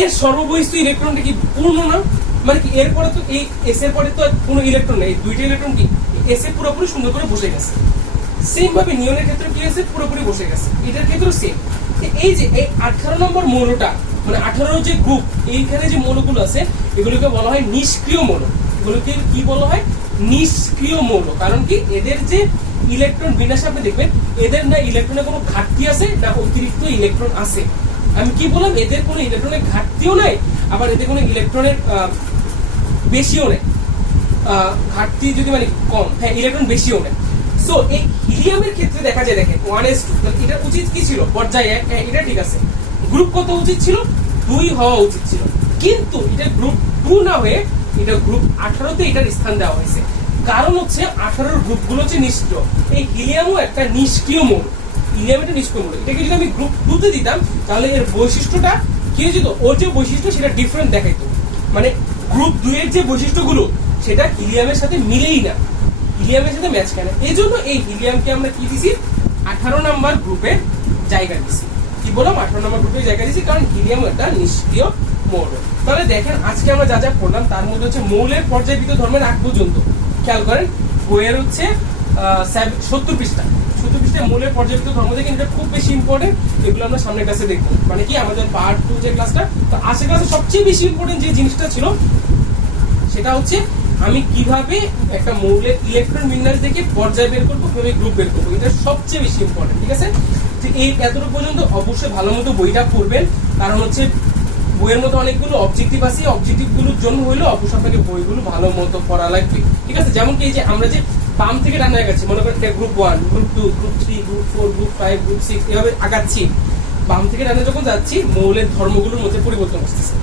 এর সর্ববহিষ্ঠ ইলেকট্রনটা কি পূর্ণ না? মানে কি এরপরে তো এই এস এর পরে তো কোনো ইলেকট্রন নেই, দুইটা ইলেকট্রন কি এস এ পুরোপুরি সুন্দর করে বসে গেছে। সেম ভাবে নিয়নের ক্ষেত্রে কি হয়েছে? পুরোপুরি বসে গেছে। এটার ক্ষেত্রেও সেম। এই যে এই 18 নম্বর মৌলটা, মানে 18 যে গ্রুপ, এইখানে যে মৌলগুলো আছে এগুলোকে বলা হয় নিষ্ক্রিয় মৌল। এগুলোকে কি বলা হয়? নিষ্ক্রিয় মৌল। কারণ কি এদের যে ইলেকট্রন বিন্যাসে আপনি দেখবেন এদের না ইলেকট্রনে কোনো ঘাটতি আছে না অতিরিক্ত ইলেকট্রন আছে। আমি কি বললাম? এদের কোনো ইলেকট্রনের ঘাটতিও নাই, আবার এদের কোনো ইলেকট্রনের বেশিও নেই। ঘাটতি যদি মানে কম, হ্যাঁ ইলেকট্রন বেশিও নেই। সো এই হিলিয়ামের ক্ষেত্রে দেখা যায়, দেখেন 1s2, এটা উচিত কি ছিল? পর্যায়ে এটা ঠিক আছে। গ্রুপ কত উচিত ছিল? 2 হওয়া উচিত ছিল, কিন্তু এটা গ্রুপ 2 না হয়ে এটা গ্রুপ 18তে এটার স্থান দেওয়া হয়েছে। কারণ হচ্ছে 18 গ্রুপগুলো হচ্ছে নিষ্ক্রিয়। এই হিলিয়ামও একটা নিষ্ক্রিয় মৌল। হিলিয়াম একটা নিষ্ক্রিয় মৌল। এটাকে যদি আমি গ্রুপ 2তে দিতাম তাহলে এর বৈশিষ্ট্যটা কি হয়ে যেত? ওর যে বৈশিষ্ট্য সেটা ডিফারেন্ট দেখাইতো। মানে গ্রুপ 2 এর যে বৈশিষ্ট্যগুলো সেটা হিলিয়ামের সাথে মিলেই না, হিলিয়ামের সাথে ম্যাচ করে না। এই জন্য এই হিলিয়ামকে আমরা কি দিছি? 18 নাম্বার গ্রুপে জায়গা দিছি। কি বললাম? 18 নাম্বার গ্রুপে জায়গা দিছি, কারণ হিলিয়াম একটা নিষ্ক্রিয় মৌল। তাহলে দেখেন আজকে আমরা যা যা পড়লাম তার মধ্যে হচ্ছে মৌলের পর্যায়বৃত্ত ধর্মের আগ পর্যন্ত। খেয়াল করেন বইয়ের হচ্ছে 70 পৃষ্ঠা। 70 পৃষ্ঠায় মৌলের পর্যায়বৃত্ত ধর্ম দেখেন, এটা খুব বেশি ইম্পর্টেন্ট। এগুলো আমরা সামনের ক্লাসে দেখবো। মানে কি আমাদের পার্ট 2 যে ক্লাসটা, তো আজকের ক্লাসে সবচেয়ে বেশি ইম্পর্টেন্ট যে জিনিসটা ছিল সেটা হচ্ছে আমি কিভাবে একটা মৌলের ইলেকট্রন বিন্যাস দেখে পর্যায় বের করবো, কিভাবে গ্রুপ বের করবো, এটা সবচেয়ে বেশি ইম্পর্টেন্ট। ঠিক আছে, যে এই এতটুকু পর্যন্ত অবশ্যই ভালো মতো বইটা পড়বেন, কারণ হচ্ছে বইয়ের মতো অনেকগুলো অবজেক্টিভ আছে, অবজেক্টিভ গুলোর জন্য হইলো অবশ্যই আপনাকে বইগুলো ভালো মতো পড়া লাগবে। ঠিক আছে, যেমন কি এই যে আমরা যে বাম থেকে ডানে আগাচ্ছি, মনে করেন group 1, group 2, group 3, group 4, group 5, group 6 এভাবে আগাচ্ছি। বাম থেকে ডানে যখন যাচ্ছি মৌলের ধর্মগুলোর মধ্যে পরিবর্তন আসতেছে।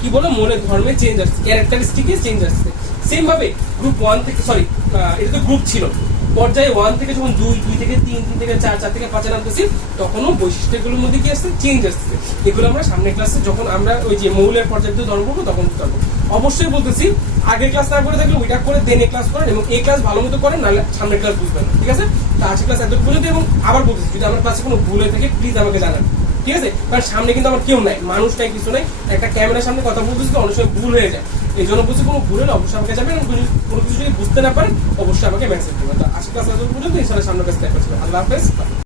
কি বলো? মৌলের ধর্মে চেঞ্জ আসছে, ক্যারেক্টারিস্টিকে চেঞ্জ আসছে। সেম ভাবে গ্রুপ 1 থেকে এটা তো গ্রুপ ছিল, পর্যায়ে 1 থেকে যখন 2, 2 থেকে 3, 3 থেকে 4, 4 থেকে 5 নামতেছি তখনও বৈশিষ্ট্যগুলোর মধ্যে কি আসছে? চেঞ্জ আসছে। এগুলো আমরা সামনের ক্লাসে যখন আমরা ওই যে মৌলের পর্যায়িত ধর্ম করবো তখন করবো। অবশ্যই বলতেছি আগের ক্লাস না করে থাকলে ওইটা করে দেন ক্লাস করেন, এবং এই ক্লাস ভালো মতো করেন, নাহলে সামনের ক্লাস বুঝবেন না। ঠিক আছে, তো আজকের ক্লাস এত পর্যন্ত। এবং আবার বলতেছি যদি আমার ক্লাসে কোনো ভুল হয়ে থাকে প্লিজ আমাকে জানান। ঠিক আছে, কারণ সামনে কিন্তু আমার কেউ নাই, মানুষ নাই, কিছু নাই, একটা ক্যামেরার সামনে কথা বলতেছি তো অনেক সময় ভুল হয়ে যায়। এই জন্য বলছি কোনো ভুল হলে অবশ্যই আমাকে যাবেন, কোনো কিছু যদি বুঝতে না পারেন অবশ্যই আমাকে মেসেজ দেবেন। তো আজকের ক্লাস এত পর্যন্ত, ইনশাআল্লাহ সামনের ক্লাসে দেখা হচ্ছে। আল্লাহ হাফেজ।